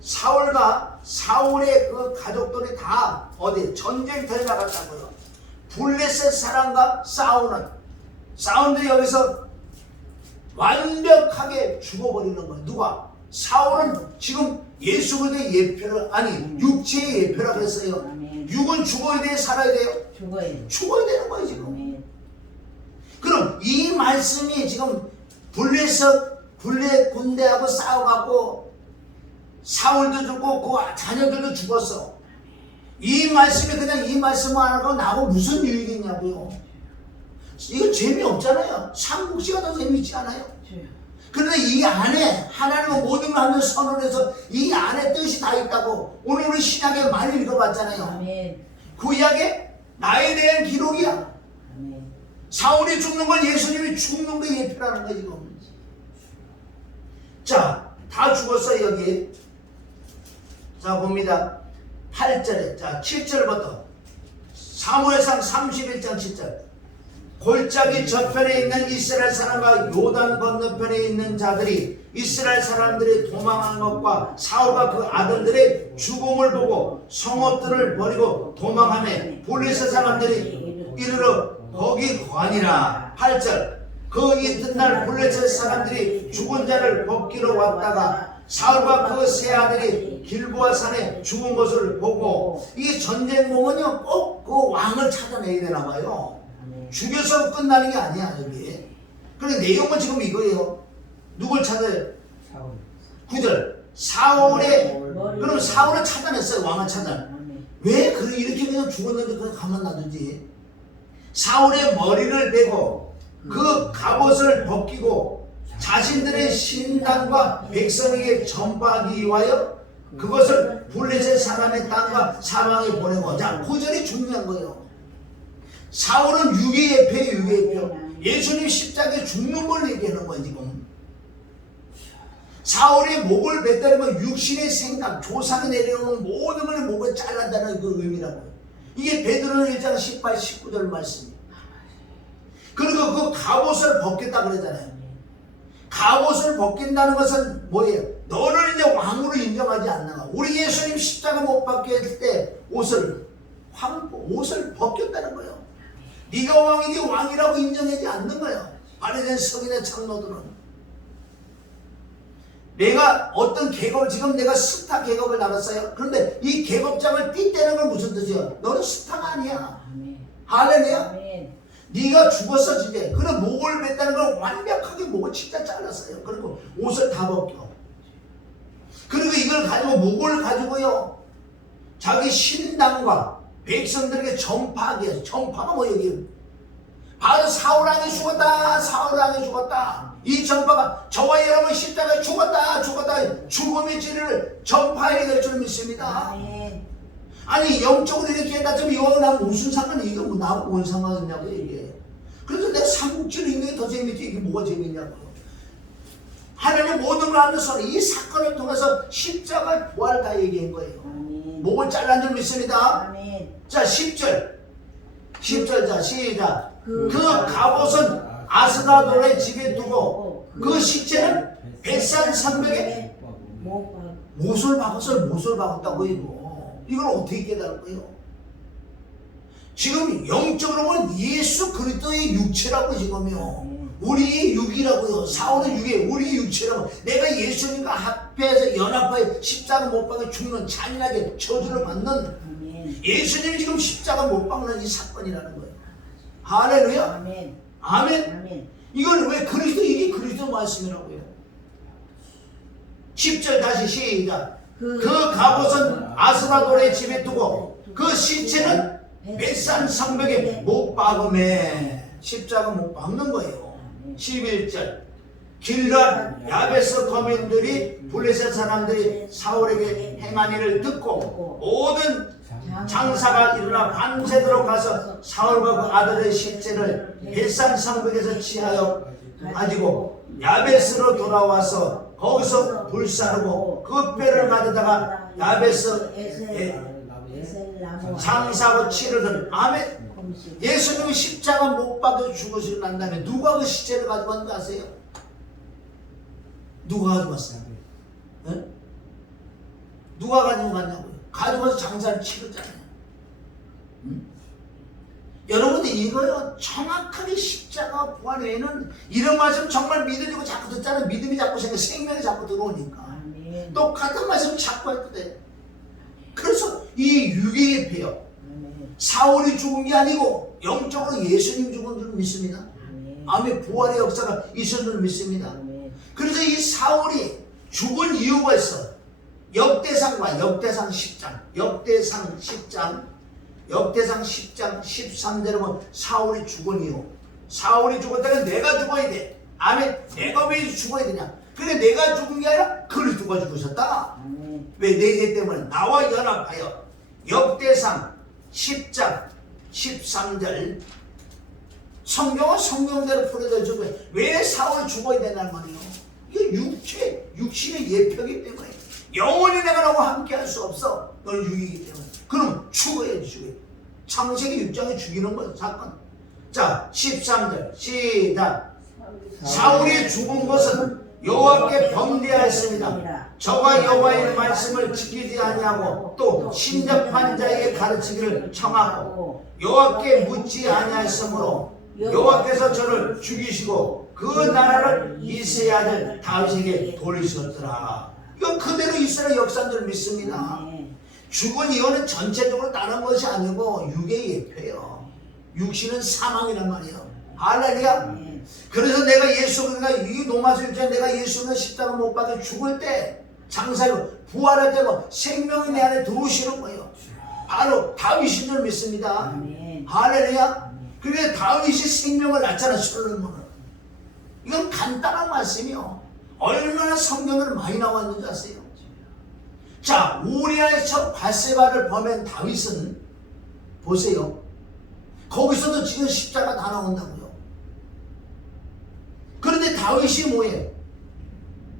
사울과 사울의 그 가족들이 다 어디 전쟁터에 나갔다고요. 블레셋 사람과 싸우는데 여기서 완벽하게 죽어버리는 거예요. 누가? 사울은 지금 예수 그리스도의 예표를 아니 육체의 예표라고 했어요. 아멘. 육은 죽어야 돼요? 살아야 돼요? 죽어야 되는 거예요 지금. 아멘. 그럼 이 말씀이 지금 블레 군대하고 싸워갖고 사울도 죽고 그 자녀들도 죽었어. 이 말씀이 그냥 이 말씀만 하고 나하고 무슨 유익이 있냐고요. 이거 재미없잖아요. 삼국지가 더 재미있지 않아요? 그런데 이 안에 하나님은 모든 걸 하면 선언해서 이 안에 뜻이 다 있다고 오늘 우리 신약에 많이 읽어봤잖아요. 아멘. 구약에 나에 대한 기록이야. 아멘. 사울이 죽는 건 예수님이 죽는 게 예표라는 거지 지금. 자, 다 죽었어요 여기. 자 봅니다. 8절에 자 7절부터 사무엘상 31장 7절 골짜기 저편에 있는 이스라엘 사람과 요단 건너편에 있는 자들이 이스라엘 사람들이 도망한 것과 사울과 그 아들들의 죽음을 보고 성읍들을 버리고 도망하며 블레셋 사람들이 이르러 거기 거하니라. 8절 그 이튿날 블레셋 사람들이 죽은 자를 벗기러 왔다가 사울과 그 세 아들이 길보아 산에 죽은 것을 보고 이 전쟁 보면요 꼭 그 왕을 찾아내야 되나 봐요. 죽여서 끝나는 게 아니야 여기. 그래 내용은 지금 이거예요. 누굴 찾아요? 9절 사울의 그럼 사울을 찾아냈어요. 왕을 찾아. 왜 그래 이렇게 그냥 죽었는데 그냥 가만 놔두지. 사울의 머리를 베고 그 갑옷을 벗기고 자신들의 신당과 백성에게 전파하기 위하여 그것을 블레셋 사람의 땅과 사방에 보내고. 자 9절이 중요한 거예요. 사울은 육의 예표예요. 육의 예표. 예수님 십자가에 죽는 걸 얘기하는 거예요 지금. 사울이 목을 뱉다는 건 육신의 생각 조상이 내려오는 모든 걸 목을 잘란다는 그 의미라고요. 이게 베드로 1장 18, 19절 말씀이에요. 그리고 그 갑옷을 벗겠다 그러잖아요. 갑옷을 벗긴다는 것은 뭐예요? 너를 이제 왕으로 인정하지 않나. 우리 예수님 십자가 못 박게 했을 때 옷을 벗겼다는 거예요. 네가 왕이니 왕이라고 인정하지 않는 거예요. 바리새인 서기관 장로들은. 내가 어떤 계급을 지금 내가 스타 계급을 나갔어요. 그런데 이 계급장을 띠떼는 건 무슨 뜻이야? 너는 스타가 아니야. 할렐루야. 네가 죽었어 진짜. 그래 목을 뱉다는 걸 완벽하게 목을 진짜 잘랐어요. 그리고 옷을 다 벗겨. 그리고 이걸 가지고 목을 가지고요 자기 신당과 백성들에게 전파하게 해서. 전파가 뭐 여기 바로 사울왕이 죽었다. 사울왕이 죽었다. 이 전파가 저와 여러분 십자가에 죽었다. 죽음의 진리를 전파해야 될 줄 믿습니다. 아니 영적으로 이렇게 했다 좀 이거 나 무슨 상관이 이거 뭐 나하고 뭔 상관이냐고 이게. 그래서 내가 삼국지를 읽는 게 더 재밌지. 이게 뭐가 재밌냐고. 하나님 모든 걸 하면서 이 사건을 통해서 십자가 부활을 다 얘기한 거예요. 목을 잘란 줄 믿습니다. 자 10절 자 시작. 그 갑옷은 아스나돌의 집에 두고 그 시체는 벳산 산맥에 못을 박았다고 이걸 어떻게 깨달을 거예요? 지금 영적으로 보면 예수 그리스도의 육체라고 지금요. 우리의 육이라고요. 사울의 육이 우리 육체라고. 내가 예수님과 합해서 연합하여 십자가 못 박아 죽는 잔인하게 저주를 받는 예수님이 지금 십자가 못 박는 이 사건이라는 거예요. 할렐루야. 아멘. 이걸 왜 그리스도 이게 그리스도 말씀이라고요. 10절 다시 시작. 그 갑옷은 아스나돌의 집에 두고 그 시체는 벳산 성벽에 못 박음에. 십자가 못 박는 거예요. 11절 길앗 야베스 거민들이 블레셋 사람들이 사울에게 행한 일을 듣고 모든 장사가 일어나 밤새도록 가서 사울과 그 아들의 시체를 벳산 성벽에서 취하여 가지고 야베스로 돌아와서 거기서 불사르고 그 뼈를 가져다가 야베스 장사하고 치르던 아멘. 예수님이 십자가 못 박혀 죽으시고 난 다음에 누가 그 시체를 가져갔는지 아세요? 누가 가져갔어요? 네? 누가 가져갔냐고요? 가져가서 장사를 치르잖아요. 응? 여러분들 이거요, 정확하게 십자가 부활 외에는 이런 말씀 정말 믿으려고 자꾸 듣잖아요. 믿음이 자꾸 생겨, 생명이 자꾸 들어오니까. 아멘. 똑같은 말씀 자꾸 해도 돼. 그래서 이 유괴의 폐역, 아멘. 사울이 죽은 게 아니고 영적으로 예수님 죽은 줄 믿습니다. 아멘. 아멘. 부활의 역사가 있었는 줄 믿습니다. 아멘. 그래서 이 사울이 죽은 이유가 있어. 역대상과 역대상 10장, 역대상 10장 13절에 보면 사울이 죽은 이유. 사울이 죽었다면 내가 죽어야 돼. 아멘. 내가 왜 죽어야 되냐? 그래, 내가 죽은 게 아니라 그리스도가 죽으셨다. 아멘. 왜? 내 죄 때문에 나와 연합하여. 역대상 10장 13절. 성경은 성경대로 풀어져 주고, 왜 사울이 죽어야 되냐는 말이에요. 이게 육신의 예표이기 때문에. 영원히 내가 너와 함께 할 수 없어. 너는 육이기 때문에. 그럼 죽어야지, 죽어야. 창세기 6장에 죽이는 거예요, 사건. 자, 13절 시작. 사울이 죽은 것은 여호와께 범죄하였습니다. 저가 여호와의 말씀을 지키지 아니하고 또 신접한 자에게 가르치기를 청하고 여호와께 묻지 아니하였으므로 여호와께서 저를 죽이시고 그 나라를 이새의 아들 다윗에게 돌리셨더라. 이건 그대로 이스라엘 역사인 줄 믿습니다. 죽은 이유는 전체적으로 다른 것이 아니고 육의 예표예요. 육신은 사망이란 말이에요. 할렐루야. 그래서 내가 그러니까 이 로마서 1장에 내가 예수는 십자가 못 박혀 죽을 때 장사로 부활할 때고 생명이 내 안에 들어오시는 거예요. 바로 다윗인 줄 믿습니다. 할렐루야. 그래서 다윗이 생명을 낳잖아, 솔로몬은. 이건 간단한 말씀이요. 얼마나 성경을 많이 나왔는지 아세요? 자, 우리아에서 밧세바를 범한 다윗은 보세요. 거기서도 지금 십자가 다 나온다고요. 그런데 다윗이 뭐예요?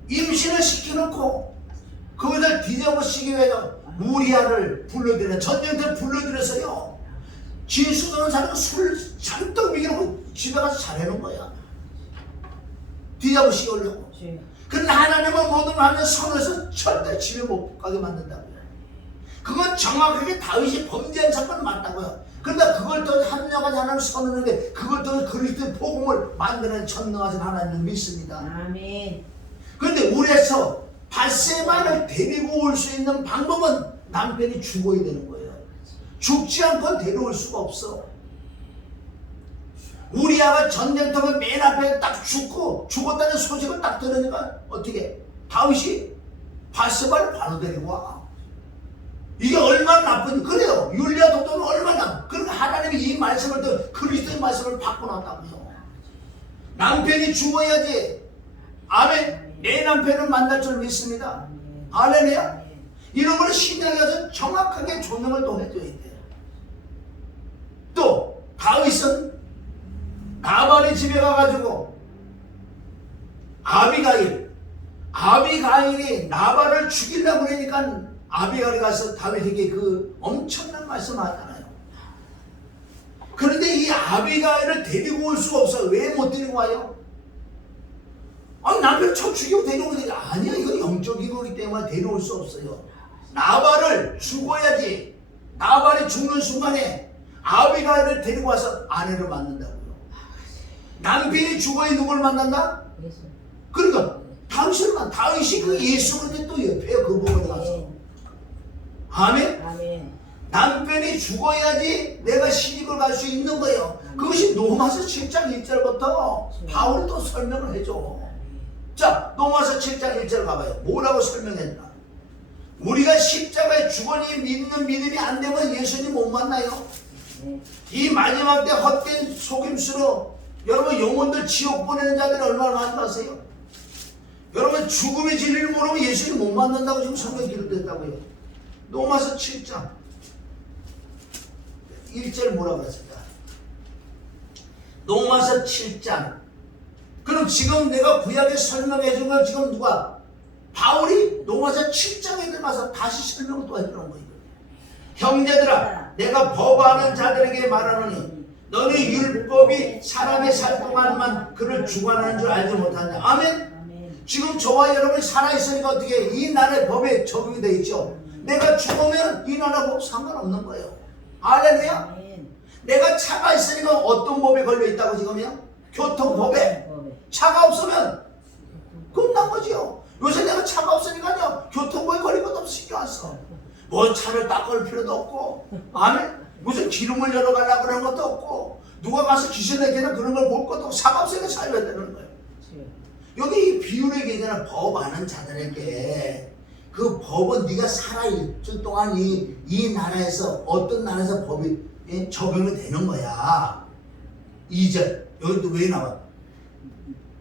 임신을 시켜놓고 그것을 뒤집어쓰기 위해서 우리아를 불러들여, 전쟁터를 불러들여서요, 진수도는 사람은 술 잔뜩 먹이고 집에 가서 잘해놓은 거야. 뒤집어쓰기 하려고. 그런데 하나님은 모든 하나님의 선에서 절대 집에 못 가게 만든다고요. 그건 정확하게 다윗이 범죄한 사건은 맞다고요. 그런데 그걸 또 합력하지 하나님 선언했는데 그걸 또 그리스도의 복음을 만드는 전능하신 하나님을 믿습니다. 아멘. 그런데 우리에서 밧세바를 데리고 올 수 있는 방법은 남편이 죽어야 되는 거예요. 죽지 않고 데려올 수가 없어. 우리아가 전쟁터가 맨 앞에 딱 죽었다는 소식을 딱 들으니까 어떻게? 다윗이 밧세바를 바로 데리고 와. 이게 얼마나 나쁜, 그래요. 율리아 도도는 얼마나, 그러니까 하나님이 이 말씀을 또 그리스도의 말씀을 바꿔놨다고요. 남편이 죽어야지. 아멘. 내 남편을 만날 줄 믿습니다. 할렐루야. 이런 걸 신약에 가서 정확하게 조명을 또 해줘야 돼요. 또 다윗은 나발의 집에 가가지고 아비가일이 나발을 죽이려고 그러니까 아비가일이 가서 다윗에게 그 엄청난 말씀을 하잖아요. 그런데 이 아비가일을 데리고 올 수가 없어요. 왜 못 데리고 와요? 아니, 남편을 쳐 죽이고 데려오면 되지. 아니야, 이건 영적인 거기 때문에 데려올 수 없어요. 나발을 죽어야지. 나발이 죽는 순간에 아비가일을 데리고 와서 아내를 만든다고요. 남편이 죽어야 누굴 만난다? 그러니까 다윗이 그 예수 그리스도 또 옆에요. 그 부분에 가서. 아멘? 아멘. 남편이 죽어야지 내가 시집을 갈 수 있는 거예요. 그것이 로마서 7장 1절부터 바울이 또 설명을 해줘. 자, 로마서 7장 1절 가봐요. 뭐라고 설명했나? 우리가 십자가에 죽으니 믿는 믿음이 안 되면 예수님 못 만나요. 이 마지막 때 헛된 속임수로 여러분 영혼들 지옥 보내는 자들이 얼마나 많이 아세요? 여러분 죽음의 진리를 모르면 예수님 못 만난다고 지금 성경에 기록됐다고요. 로마서 7장 1절 뭐라고 했습니까? 로마서 7장. 그럼 지금 내가 구약에 설명해 준 걸 지금 누가? 바울이 로마서 7장에 들어가서 다시 설명을 또 해주는 거예요. 형제들아, 내가 법하는 자들에게 말하노니 너는 율법이 사람의 살 동안만 그를 주관하는 줄 알지 못하냐. 아멘. 지금 저와 여러분이 살아있으니까 어떻게 이 나라의 법에 적용이 되어 있죠. 내가 죽으면 이 나라 법 상관없는 거예요. 할렐루야. 내가 차가 있으니까 어떤 법에 걸려 있다고 지금요? 교통법에. 차가 없으면 끝난 거지요. 요새 내가 차가 없으니까요 교통법에 걸린 것도 없어. 신경 안 써. 뭐 차를 닦을 필요도 없고, 아멘. 무슨 기름을 열어가려고 그러는 것도 없고, 누가 가서 귀신에게는 그런 걸 볼 것도 없고, 차가 없으니까 살려야 되는 거예요. 여기 이 비유를 얘기하는 법 아는 자들에게 그 법은 네가 살아있을 동안 이 나라에서 어떤 나라에서 법이 적용이 되는 거야. 2절 여기도 왜 나와?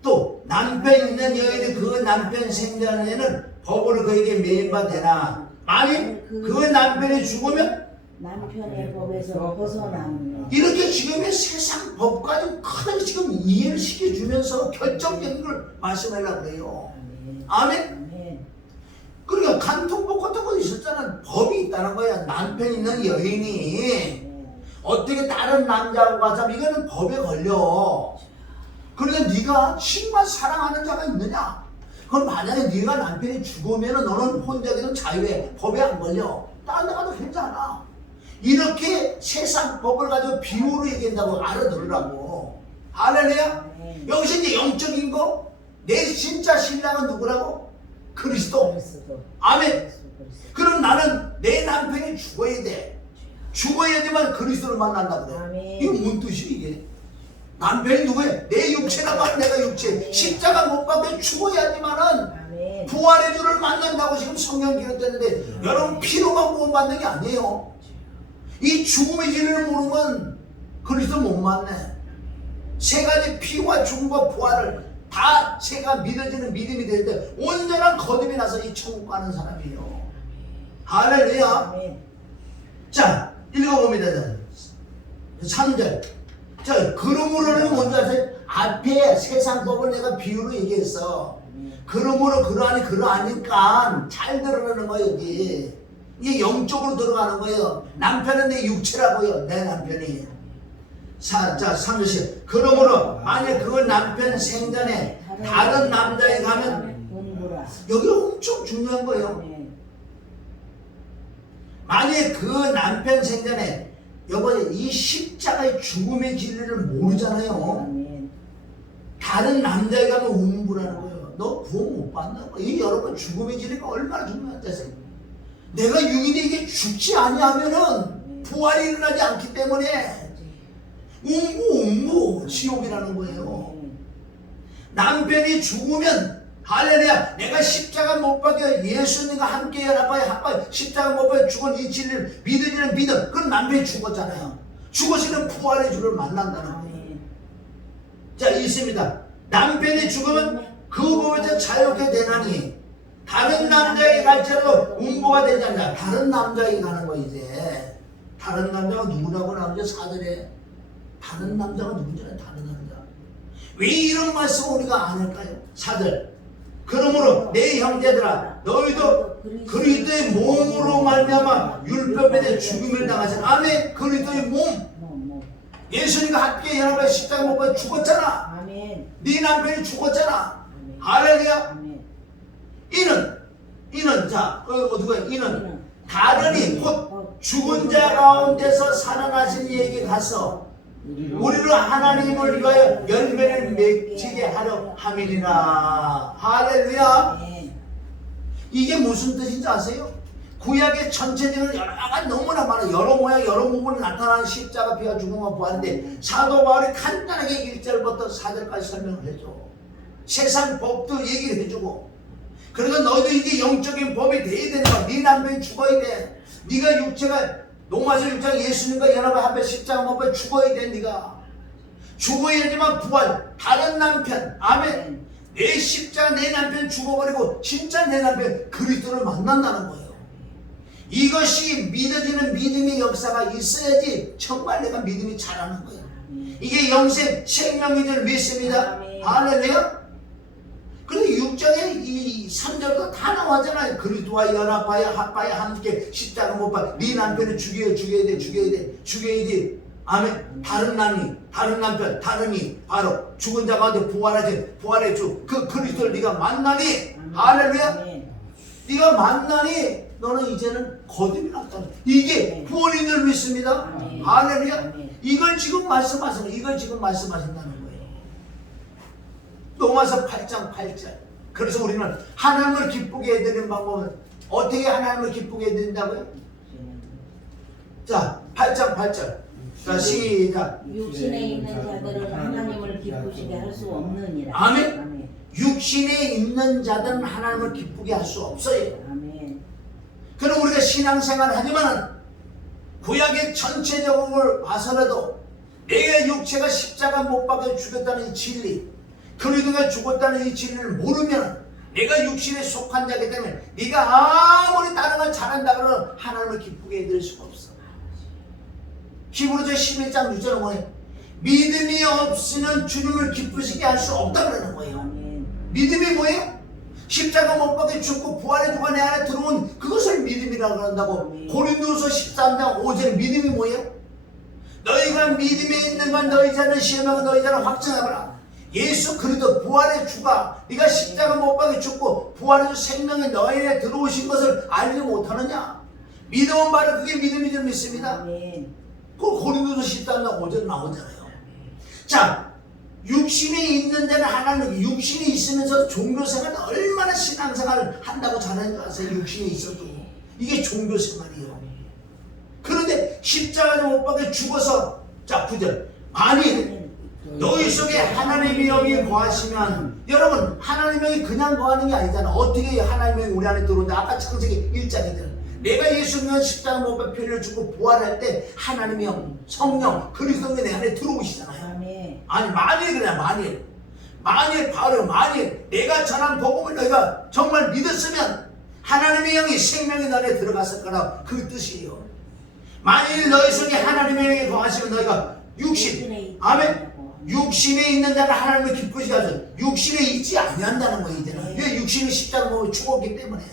또 남편 있는 여인이 그 남편 생전에는 법으로 그에게 매인바되나 만일 그 남편이 죽으면 남편의 법에서 벗어나는 이렇게 지금 세상 법까지 크게 지금 이해를 시켜주면서 결정적인 걸 말씀하려고 그래요. 아멘. 그러니까 간통법 같은 거 있었잖아. 법이 있다는 거야. 남편 있는 여인이 어떻게 다른 남자하고 가서 이거는 법에 걸려. 그러니까 네가 정말 사랑하는 자가 있느냐? 그럼 만약에 네가 남편이 죽으면 너는 혼자기는 자유해. 법에 안 걸려. 딴 데 가도 괜찮아. 이렇게 세상 법을 가지고 비유로 얘기한다고 알아들으라고. 할렐루야. 여기서 이제 영적인 거, 내 진짜 신랑은 누구라고? 그리스도. 아멘. 그럼 나는 내 남편이 죽어야 돼. 죽어야지만 그리스도를 만난다 그래. 이게 뭔 뜻이 이게? 남편이 누구야? 내 육체라고 하면 내가 육체. 십자가 못 박혀 죽어야지만은 부활의 주를 만난다고 지금 성경 기록되는데 여러분 피로만 구원받는 게 아니에요. 이 죽음의 진리를 모르면 그리스도 못 만나. 세 가지 피와 죽음과 부활을 다 제가 믿어지는 믿음이 될 때 온전한 거듭이 나서 이 천국 가는 사람이에요. 할렐루야. 자 읽어봅니다. 3절. 자 그러므로는 뭔지 아세요? 앞에 세상 법을 내가 비유로 얘기했어. 그러므로 그러하니까 잘 들으라는 거예요. 여기 이게 영적으로 들어가는 거예요. 남편은 내 육체라고요. 내 남편이. 자 3절씩. 그러므로 만약 그 남편 생전에 다른 남자에 가면 여기 엄청 중요한 거예요. 만약 그 남편 생전에 여보 이 십자가의 죽음의 진리를 모르잖아요. 다른 남자에 가면 운부라는 거예요. 너 구원 못 받는다고. 이 여러분 죽음의 진리가 얼마나 중요한지 아세요? 내가 육인이 이게 죽지 아니하면은 부활이 일어나지 않기 때문에 운부 지옥이라는 거예요. 남편이 죽으면 할렐루야 내가 십자가 못 박혀 예수님과 함께 연합하여 십자가 못 박혀 죽은 이 진리를 믿으리는 믿음. 그건 남편이 죽었잖아요. 죽었으면 부활의 주를 만난다는 거예요. 자 있습니다. 남편이 죽으면 그 법에서 자유롭게 되나니 다른 남자에게 갈지라도 운보가 되지 않냐. 다른 남자에게 가는 거 이제. 다른 남자가 누구라고 나오죠? 사절에 다른 남자가 누구잖아요. 다른 남자. 왜 이런 말씀을 우리가 안 할까요? 사절. 그러므로 내 형제들아 너희도 그리스도의 몸으로 말미암아 율법에 대해 죽음을 당하잖아. 아멘. 그리스도의 몸. 예수님과 함께 연합해 십자가 못 박혀 죽었잖아. 네 남편이 죽었잖아. 할렐루야. 이는 자 누구야? 이는 다른이 곧 죽은 자 가운데서 살아나신 이에게 가서 우리를 하나님을 위하여 열매를 맺히게 하려 함이니라. 할렐루야. 이게 무슨 뜻인지 아세요? 구약의 전체적인 여러 가지 너무나 많아. 여러 모양 여러 부분이 나타나는 십자가 피와 죽음과 부활인데 사도 바울이 간단하게 1절부터 4절까지 설명을 해줘. 세상 법도 얘기를 해주고 그러니까 너희도 이게 영적인 법이 돼야 되는 거야. 네 남편이 죽어야 돼. 네가 육체가 로마서 6장 예수님과 연합을 합해 십자가 못 박혀 죽어야 돼. 네가 죽어야지만 부활. 다른 남편 아멘. 내 십자가 내 남편 죽어버리고 진짜 내 남편 그리스도를 만난다는 거예요. 이것이 믿어지는 믿음의 역사가 있어야지 정말 내가 믿음이 자라는 거예요. 이게 영생 생명인 줄 믿습니다. 할렐루야. 그런데 6장에 이 3절도 다 나왔잖아요. 그리스도와 연합하여 합하여 함께 십자가 못 박혀 네 남편을 죽여야 돼. 아멘. 다른 남편, 다른 이 바로 죽은 자 가운데 부활의 주 그 그리스도를 네가 만나니 할렐루야. 아멘. 네가 만나니 너는 이제는 거듭이 났다. 이게 아멘. 구원인을 믿습니다. 아멘. 할렐루야. 아멘. 이걸 지금 말씀하신다는 거예요. 로마서 8장 8절. 그래서 우리는 하나님을 기쁘게 해드리는 방법은 어떻게 하나님을 기쁘게 해드린다고요? 자, 8장 8절. 자, 시작. 육신에 있는 자들은 하나님을 기쁘시게 할 수 없느니라. 아멘. 아멘. 육신에 있는 자들은 하나님을 기쁘게 할 수 없어요. 아멘. 그럼 우리가 신앙생활을 하지만은 구약의 전체적으로 봐서라도 내가 육체가 십자가 못 박혀 죽였다는 이 진리, 그리스도가 죽었다는 이 진리를 모르면 내가 육신에 속한 자이기 때문에 네가 아무리 다른 걸 잘한다 그러면 하나님을 기쁘게 해드릴 수가 없어. 히브리서 11장 6절은 뭐예요? 믿음이 없으면 주님을 기쁘시게 할 수 없다 그러는 거예요. 아멘. 믿음이 뭐예요? 십자가 못 박혀 죽고 부활의 주가 내 안에 들어온 그것을 믿음이라고 한다고. 고린도서 13장 5절 믿음이 뭐예요? 너희가 믿음에 있는 건 너희 자는 시험하고 너희 자는 확증하거라. 예수 그리스도 부활의 주가 네가 십자가 못 박혀 죽고 부활의 주 생명이 너희 안에 들어오신 것을 알지 못하느냐? 믿음은 바로 그게 믿음인 줄 믿습니다. 아멘. 그 고린도서 13장 5절 나오잖아요. 자, 육신에 있는 자는 하나님, 육신이 있으면서 종교생활은 얼마나 신앙생활을 한다고 잘하는 줄 아세요? 육신이 있어도 이게 종교생활이에요. 그런데 십자가에 못 박혀 죽어서, 자 9절, 만일 너희 속에 하나님의 영이 거하시면, 여러분 하나님의 영이 그냥 거하는 게 아니잖아. 어떻게 하나님의 영이 우리 안에 들어오는데, 아까 창세기 1장이잖아. 내가 예수님은 십자가 못 박혀 피를 주고 부활할 때 하나님의 영, 성령, 그리스도가 내 안에 들어오시잖아요. 아멘. 아니 만일 그래, 만일 바로 만일 내가 전한 복음을 너희가 정말 믿었으면 하나님의 영이 생명의 안에 들어갔을 거라 그 뜻이에요. 만일 너희 속에 하나님의 영이 거하시면 너희가 육신, 아멘. 육신에 있는 자는 하나님을 기쁘시게 하죠. 육신에 있지 아니한다는 거예요. 이제는 왜? 육신이 십자가 몸을 죽었기 때문에.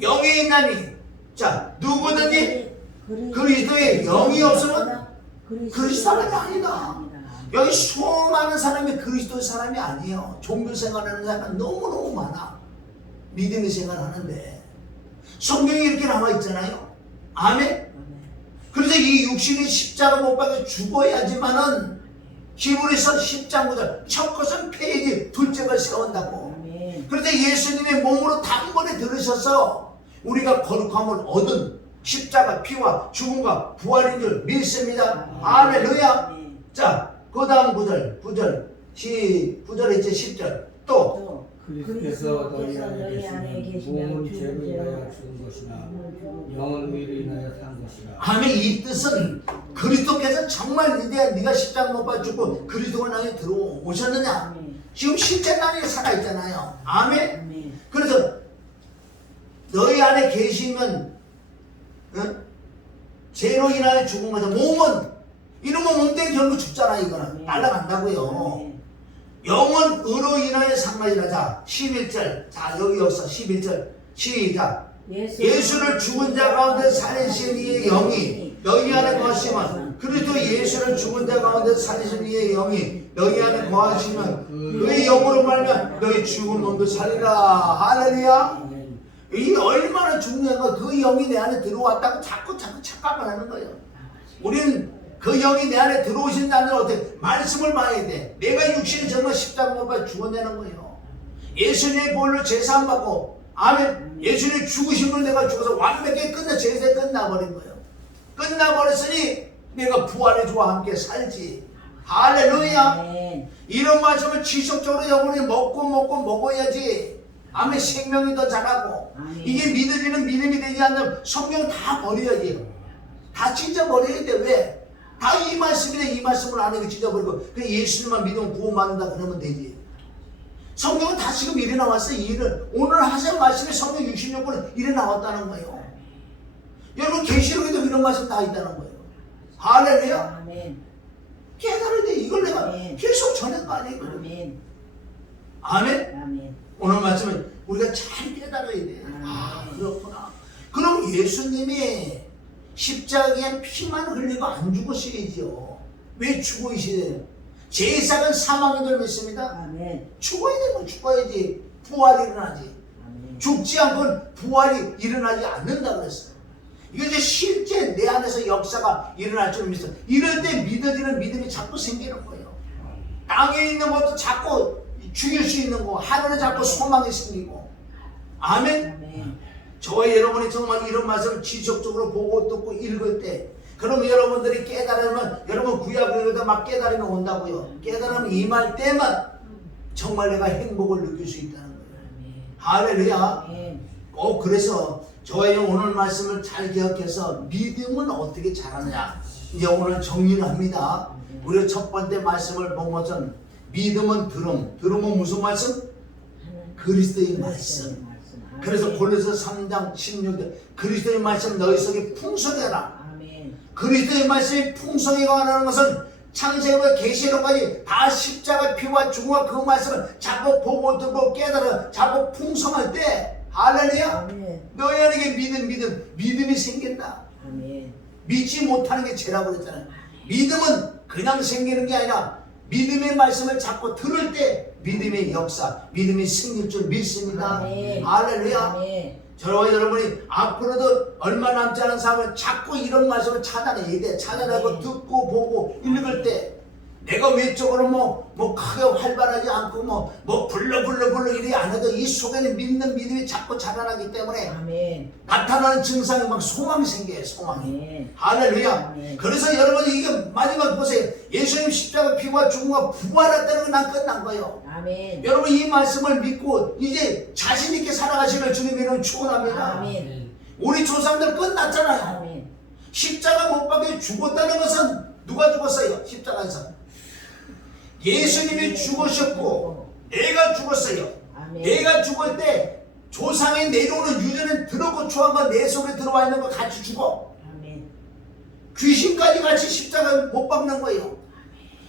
영에 있나니, 자 누구든지 그리스도의 영이 없으면 그리스도 사람이 아니다. 여기 수많은 사람이 그리스도의 사람이 아니에요. 종교 생활하는 사람 너무너무 많아. 믿음의 생활하는데 성경에 이렇게 나와 있잖아요. 아멘. 그래서 이 육신이 십자가 못 박혀 죽어야지만은 히브리서 10장 9절 첫 것은 폐이지 둘째 걸 세운다고. 그런데 예수님의 몸으로 단번에 들으셔서 우리가 거룩함을 얻은 십자가 피와 죽음과 부활인 줄 믿습니다. 할렐루야. 자, 그 다음 9절 했지 10절 또 그리스도께서 너희 안에 계시면 몸은 죄로 인하여 죽은 것이나 영은 의로 인하여 산 것이라. 아멘. 이 뜻은 그리스도께서 정말 네가 십자가 못 박혀 죽고 그리스도가 나에 들어오셨느냐? 지금 실제 나에 살아있잖아요. 아멘. 그래서 너희 안에 계시면 죄로 인하여 죽은 거죠. 몸은 이러면 몸 때문에 결국 죽잖아. 이거는 날아간다고요. 영은 의로 인하여 상하리라. 자 11절. 자 여기서 11절 시작. 예수를 죽은 자 가운데 살리신 이의 영이 너희 안에 거하시면, 그리스도 예수를 죽은 자 가운데 살리신 이의 영이 너희 안에 거하시면 그의 영으로 말면 너희 죽은 몸도 살리라. 할렐루야. 이 얼마나 중요한 거. 그 영이 내 안에 들어왔다고 자꾸 착각을 하는 거예요. 우리는 그 영이 내 안에 들어오신다는 어떻게 말씀을 봐야 돼. 내가 육신이 정말 십자가 못 박혀 죽어내는 거예요. 예수님의 보혈로 제사함 받고, 아멘. 예수님이 죽으신 내가 죽어서 완벽하게 제사에 끝나버린 거예요. 끝나버렸으니 내가 부활의 주와 함께 살지. 할렐루야. 이런 말씀을 지속적으로 여러분이 먹어야지. 아멘. 생명이 더 자라고. 이게 믿어지는 믿음이 되지 않는 성경 다 버려야지. 다 찢어버려야 돼. 왜? 다 이 말씀이네. 이 말씀을 안 해도 찢어버리고 그냥 예수님만 믿으면 구원받는다 그러면 되지. 성경은 다 지금 이래 나왔어요. 오늘 하신 말씀이 성경 66번은 이래 나왔다는 거예요. 여러분 계시록에도 이런 말씀 다 있다는 거예요. 할렐루야. 깨달아야 돼. 이걸 내가 계속 전한 거 아니에요. 아멘. 오늘 말씀은 우리가 잘 깨달아야 돼. 아 그렇구나. 그럼 예수님이 십자가에 피만 흘리고 안 죽으셔야지요. 왜 죽어 있어야 돼요? 제사는 사망인 줄 믿습니다. 아멘. 죽어야 되면 죽어야지 부활이 일어나지. 아멘. 죽지 않고는 부활이 일어나지 않는다 그랬어요. 이게 이제 실제 내 안에서 역사가 일어날 줄 믿어요. 이럴 때 믿어지는 믿음이 자꾸 생기는 거예요. 땅에 있는 것도 자꾸 죽일 수 있는 거, 하늘에 자꾸 소망이 생기고. 아멘. 아멘. 저와 여러분이 정말 이런 말씀을 지속적으로 보고 듣고 읽을 때, 그럼 여러분들이 깨달으면, 여러분 구약을 읽을 때 막 깨달음이 온다고요. 깨달음이 임할 때만 정말 내가 행복을 느낄 수 있다는 거예요. 할렐루야. 아멘. 그래서 저의 오늘 말씀을 잘 기억해서 믿음은 어떻게 자라느냐, 이제 오늘 정리를 합니다. 우리 첫 번째 말씀을 본 것은 믿음은 들음은 무슨 말씀? 그리스도의 말씀. 그래서 골로새 3장 16절 그리스도의 말씀 너희 속에 풍성해라. 아멘. 그리스도의 말씀이 풍성히 관하는 것은 창세기부터 계시록까지 다 십자가 피와 죽음과 그 말씀을 자꾸 보고 듣고 깨달아 자꾸 풍성할 때, 할렐루야, 아멘. 너희 안에 믿음이 생긴다. 아멘. 믿지 못하는 게 죄라고 그랬잖아요. 믿음은 그냥 생기는 게 아니라 믿음의 말씀을 자꾸 들을 때 믿음의 역사, 믿음이 생길 줄 믿습니다. 아멘. 할렐루야. 아멘. 저와 여러분이 앞으로도 얼마 남지 않은 삶을 자꾸 이런 말씀을 찾아내야 돼. 찾아내고 듣고 보고 읽을 때 내가 외적으로 뭐 크게 활발하지 않고 뭐 불러 이래 안 해도 이 속에는 믿는 믿음이 자꾸 자라나기 때문에 아멘. 나타나는 증상이 막 소망이 생겨요. 소망이. 아멘. 할렐루야. 아멘. 그래서 여러분이 이게 마지막 보세요. 예수님 십자가 피와 죽음과 부활했다는 건 난 끝난 거예요. 아멘. 여러분 이 말씀을 믿고 이제 자신 있게 살아가시길 주님 이름 축원합니다. 아멘. 우리 조상들 끝났잖아요. 아멘. 십자가 못 박혀 죽었다는 것은 누가 죽었어요? 십자가에서 예수님이 죽으셨고 내가 죽었어요. 아멘. 내가 죽을 때 조상에 내려오는 유전은 더럽고 추한 거 내 속에 들어와 있는 거 같이 죽어. 아멘. 귀신까지 같이 십자가에 못 박는 거예요.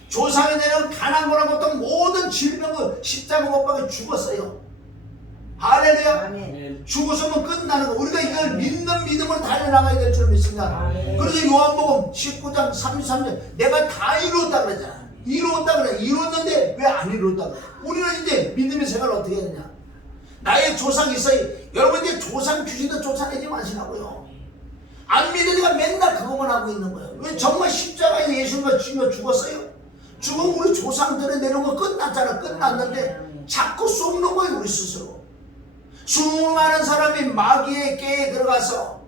조상에 내려온 가난 거랑 어떤 모든 질병을 십자가 못 박혀 죽었어요. 할렐루야. 아멘. 죽었으면 끝나는 거. 우리가 이걸 믿는 믿음으로 달려나가야 될 줄 믿습니다. 아멘. 그래서 요한복음 19장 33절 내가 다 이루었다 그랬잖아. 이루었다 그래. 이루었는데 왜 안 이루었다 그래. 우리는 이제 믿음의 생활을 어떻게 해야 되냐. 나의 조상이 있어요. 여러분 이제 조상 귀신도 쫓아내지 마시라고요. 안 믿으니까 맨날 그것만 하고 있는 거예요. 왜 정말 십자가에 예수님과 주님과 죽었어요? 죽으면 우리 조상들의 내려온 거 끝났잖아. 끝났는데 자꾸 쏟는 거예요. 우리 스스로. 수많은 사람이 마귀의 깨에 들어가서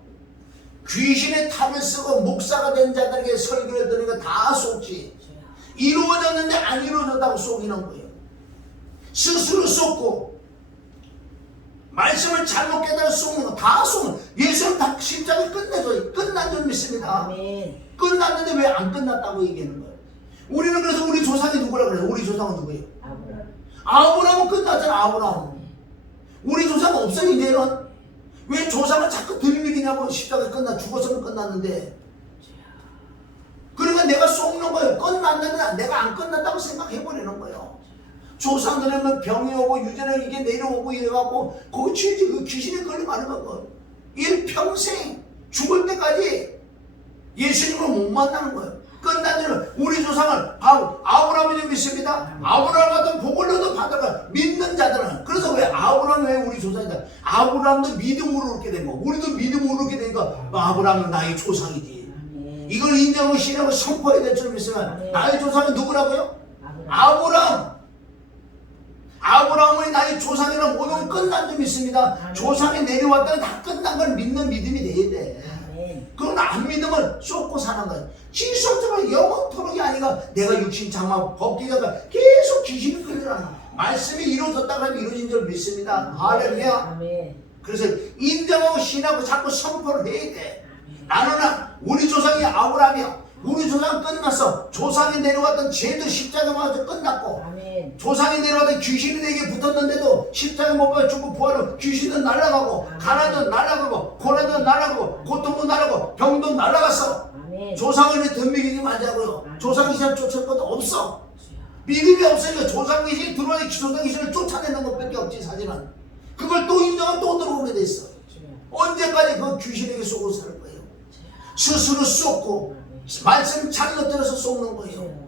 귀신의 탑을 쓰고 목사가 된 자들에게 설교를 들으니까 다 쏟지. 이루어졌는데 안 이루어졌다고 속이는 거예요. 스스로 쏟고 말씀을 잘못 깨달아 쏟는 거 다 쏟는. 예수는 다 십자가 끝내줘요. 끝난 줄 믿습니다. 아멘. 끝났는데 왜 안 끝났다고 얘기하는 거예요? 우리는 그래서 우리 조상이 누구라 그래요? 우리 조상은 누구예요? 아브라함. 아브라함은 끝났잖아. 아브라함. 우리 조상은 없어요 이제는. 왜 조상을 자꾸 들리기냐고. 십자가 끝나 죽었으면 끝났는데. 그러니까 내가 속는 거예요. 끝났는데 내가 안 끝났다고 생각해버리는 거예요. 조상들은 병이 오고 유전에 이게 내려오고 이래갖고 거기 취지 그 귀신에 걸리면 안 하고 일평생 죽을 때까지 예수님을 못 만나는 거예요. 끝난 일은 우리 조상을 바로 아브라함을 믿습니다. 아브라함 같은 복을 너도 받아가 믿는 자들은. 그래서 왜 아브라함이 왜 우리 조상이다. 아브라함도 믿음으로 그렇게 된 거. 우리도 믿음으로 그렇게 되니까 아브라함은 나의 조상이지. 이걸 인정하고 신하고 선포해야 될 줄 믿으면 나의 조상은 누구라고요? 아브라함. 아브라함이 나의 조상이란 모든 건 끝난 줄 믿습니다. 조상이 내려왔다는 다 끝난 걸 믿는 믿음이 돼야 돼. 그건 안 믿으면 쏟고 사는 거야. 지속적으로 영원토록이 아니라 내가 육신 장마 벗기다가 계속 귀신이 끌려라. 말씀이 이루어졌다고 하면 이루어진 줄 믿습니다. 할렐루야. 그래서 인정하고 신하고 자꾸 선포를 해야 돼. 나는 우리 조상이 아브라함이야. 우리 조상 끝났어. 조상이 내려왔던 죄도 십자가마저 끝났고 조상이 내려왔던 귀신이 내게 붙었는데도 십자가 못 박혀 죽고 부활로 귀신은 날아가고 가난도 날아가고 고난도 날아가고 고통도 날아가고 병도 날아갔어. 조상을 왜 덤비기지 말자고요. 조상 귀신을 쫓을 것도 없어. 믿음이 없으니까 조상 귀신이 들어와야 조상 귀신을 쫓아내는 것밖에 없지. 사실은 그걸 또 인정하면 또 들어오게 돼 있어. 언제까지 그 귀신에게 속고 살 거예요. 스스로 쏟고 말씀 잘못 들어서 쏟는 거예요.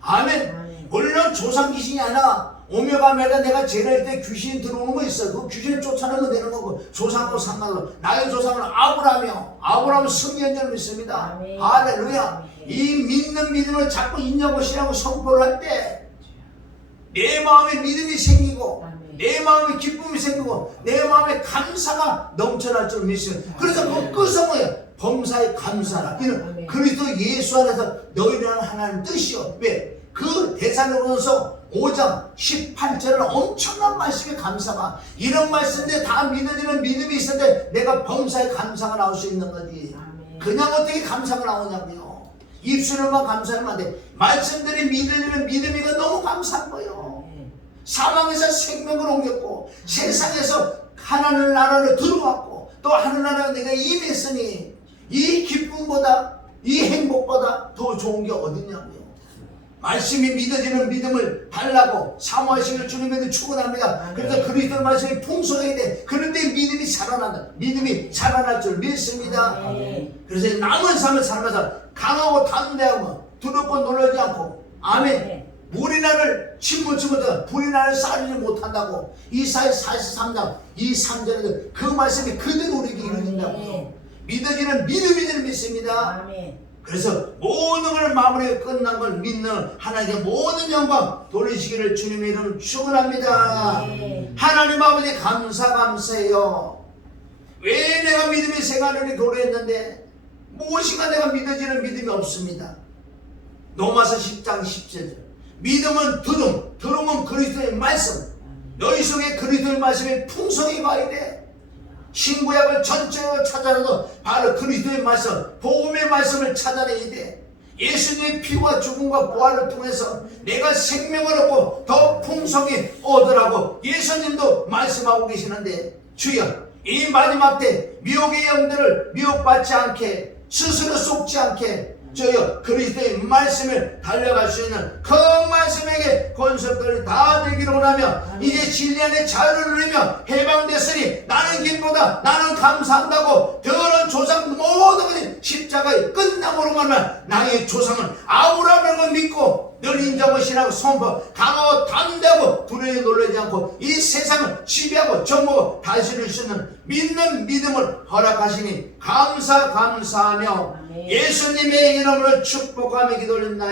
아멘. 물론 조상 귀신이 아니라 오메가메가 내가 제일 때 귀신 들어오는 거 있어. 그 귀신을 쫓아내면 되는 거고 조상하고 상관없어. 나의 조상은 아브라함이요. 아브라함은 승리한 줄 믿습니다. 아멘. 할렐루야. 이 믿는 믿음을 자꾸 인정하시라고 선포를 할 때 내 마음에 믿음이 생기고 내 마음에 기쁨이 생기고 내 마음에 감사가 넘쳐날 줄 믿습니다. 그래서 그 끝은 뭐예요? 범사에 감사라. 이는 그리스도 예수 안에서 너희는 하나님 뜻이요. 왜? 그 데살로니가서 5장 18절은 엄청난 말씀의 감사가 이런 말씀인데 다 믿어지는 믿음이 있었는데 내가 범사에 감사가 나올 수 있는 거지. 그냥 어떻게 감사가 나오냐고요. 입술로만 감사하면 안 돼. 말씀들이 믿어지는 믿음이가 너무 감사한 거예요. 사망에서 생명을 옮겼고 세상에서 하나님 나라로 들어왔고 또 하나님 나라에 내가 임했으니 이 기쁨보다 이 행복보다 더 좋은 게 어딨냐고요. 말씀이 믿어지는 믿음을 달라고 사모하시길 주님에게 축원합니다. 그래서 그리스도의 말씀이 풍성해야 돼. 그런데 믿음이 살아난다. 믿음이 살아날 줄 믿습니다. 그래서 남은 삶을 살면서 강하고 담대하고 두렵고 놀라지 않고 아멘. 물이 나를 침몰치 못하고 불이 나를 싸리지 못한다고 이사야 43장 이 3절에 그 말씀이 그대로 우리에게 이루어진다고 믿어지는 믿음이 줄 믿습니다. 그래서 모든 걸 마무리가 끝난 걸 믿는 하나님께 모든 영광 돌리시기를 주님의 이름으로 축원합니다. 하나님 아버지 감사해요. 왜 내가 믿음의 생활을 고려했는데 무엇인가 내가 믿어지는 믿음이 없습니다. 로마서 10장 10절 믿음은 들음은 그리스도의 말씀. 너희 속에 그리스도의 말씀이 풍성히 가야 돼. 신구약을 전체로 찾아내도 바로 그리스도의 말씀, 복음의 말씀을 찾아내야 돼. 예수님의 피와 죽음과 부활을 통해서 내가 생명을 얻고 더 풍성히 얻으라고 예수님도 말씀하고 계시는데 주여 이 마지막 때 미혹의 영들을 미혹받지 않게 스스로 속지 않게 저여 그리스도의 말씀을 달려갈 수 있는 그 말씀에게 권속들이 다 되기를 원하며 이제 진리 안에 자유를 누리며 해방됐으니 나는 기쁘다 나는 감사한다고 더러운 조상 모든 것이 십자가의 끝남으로 말하면 나의 조상은 아브라함을 믿고 늘 인정하고 신하고 선포 강하고 담대하고 두려움에 놀라지 않고 이 세상을 지배하고 정복하고 다스릴 수 있는 믿는 믿음을 허락하시니 감사하며 예수님의 이름으로 축복하며 기도드립니다.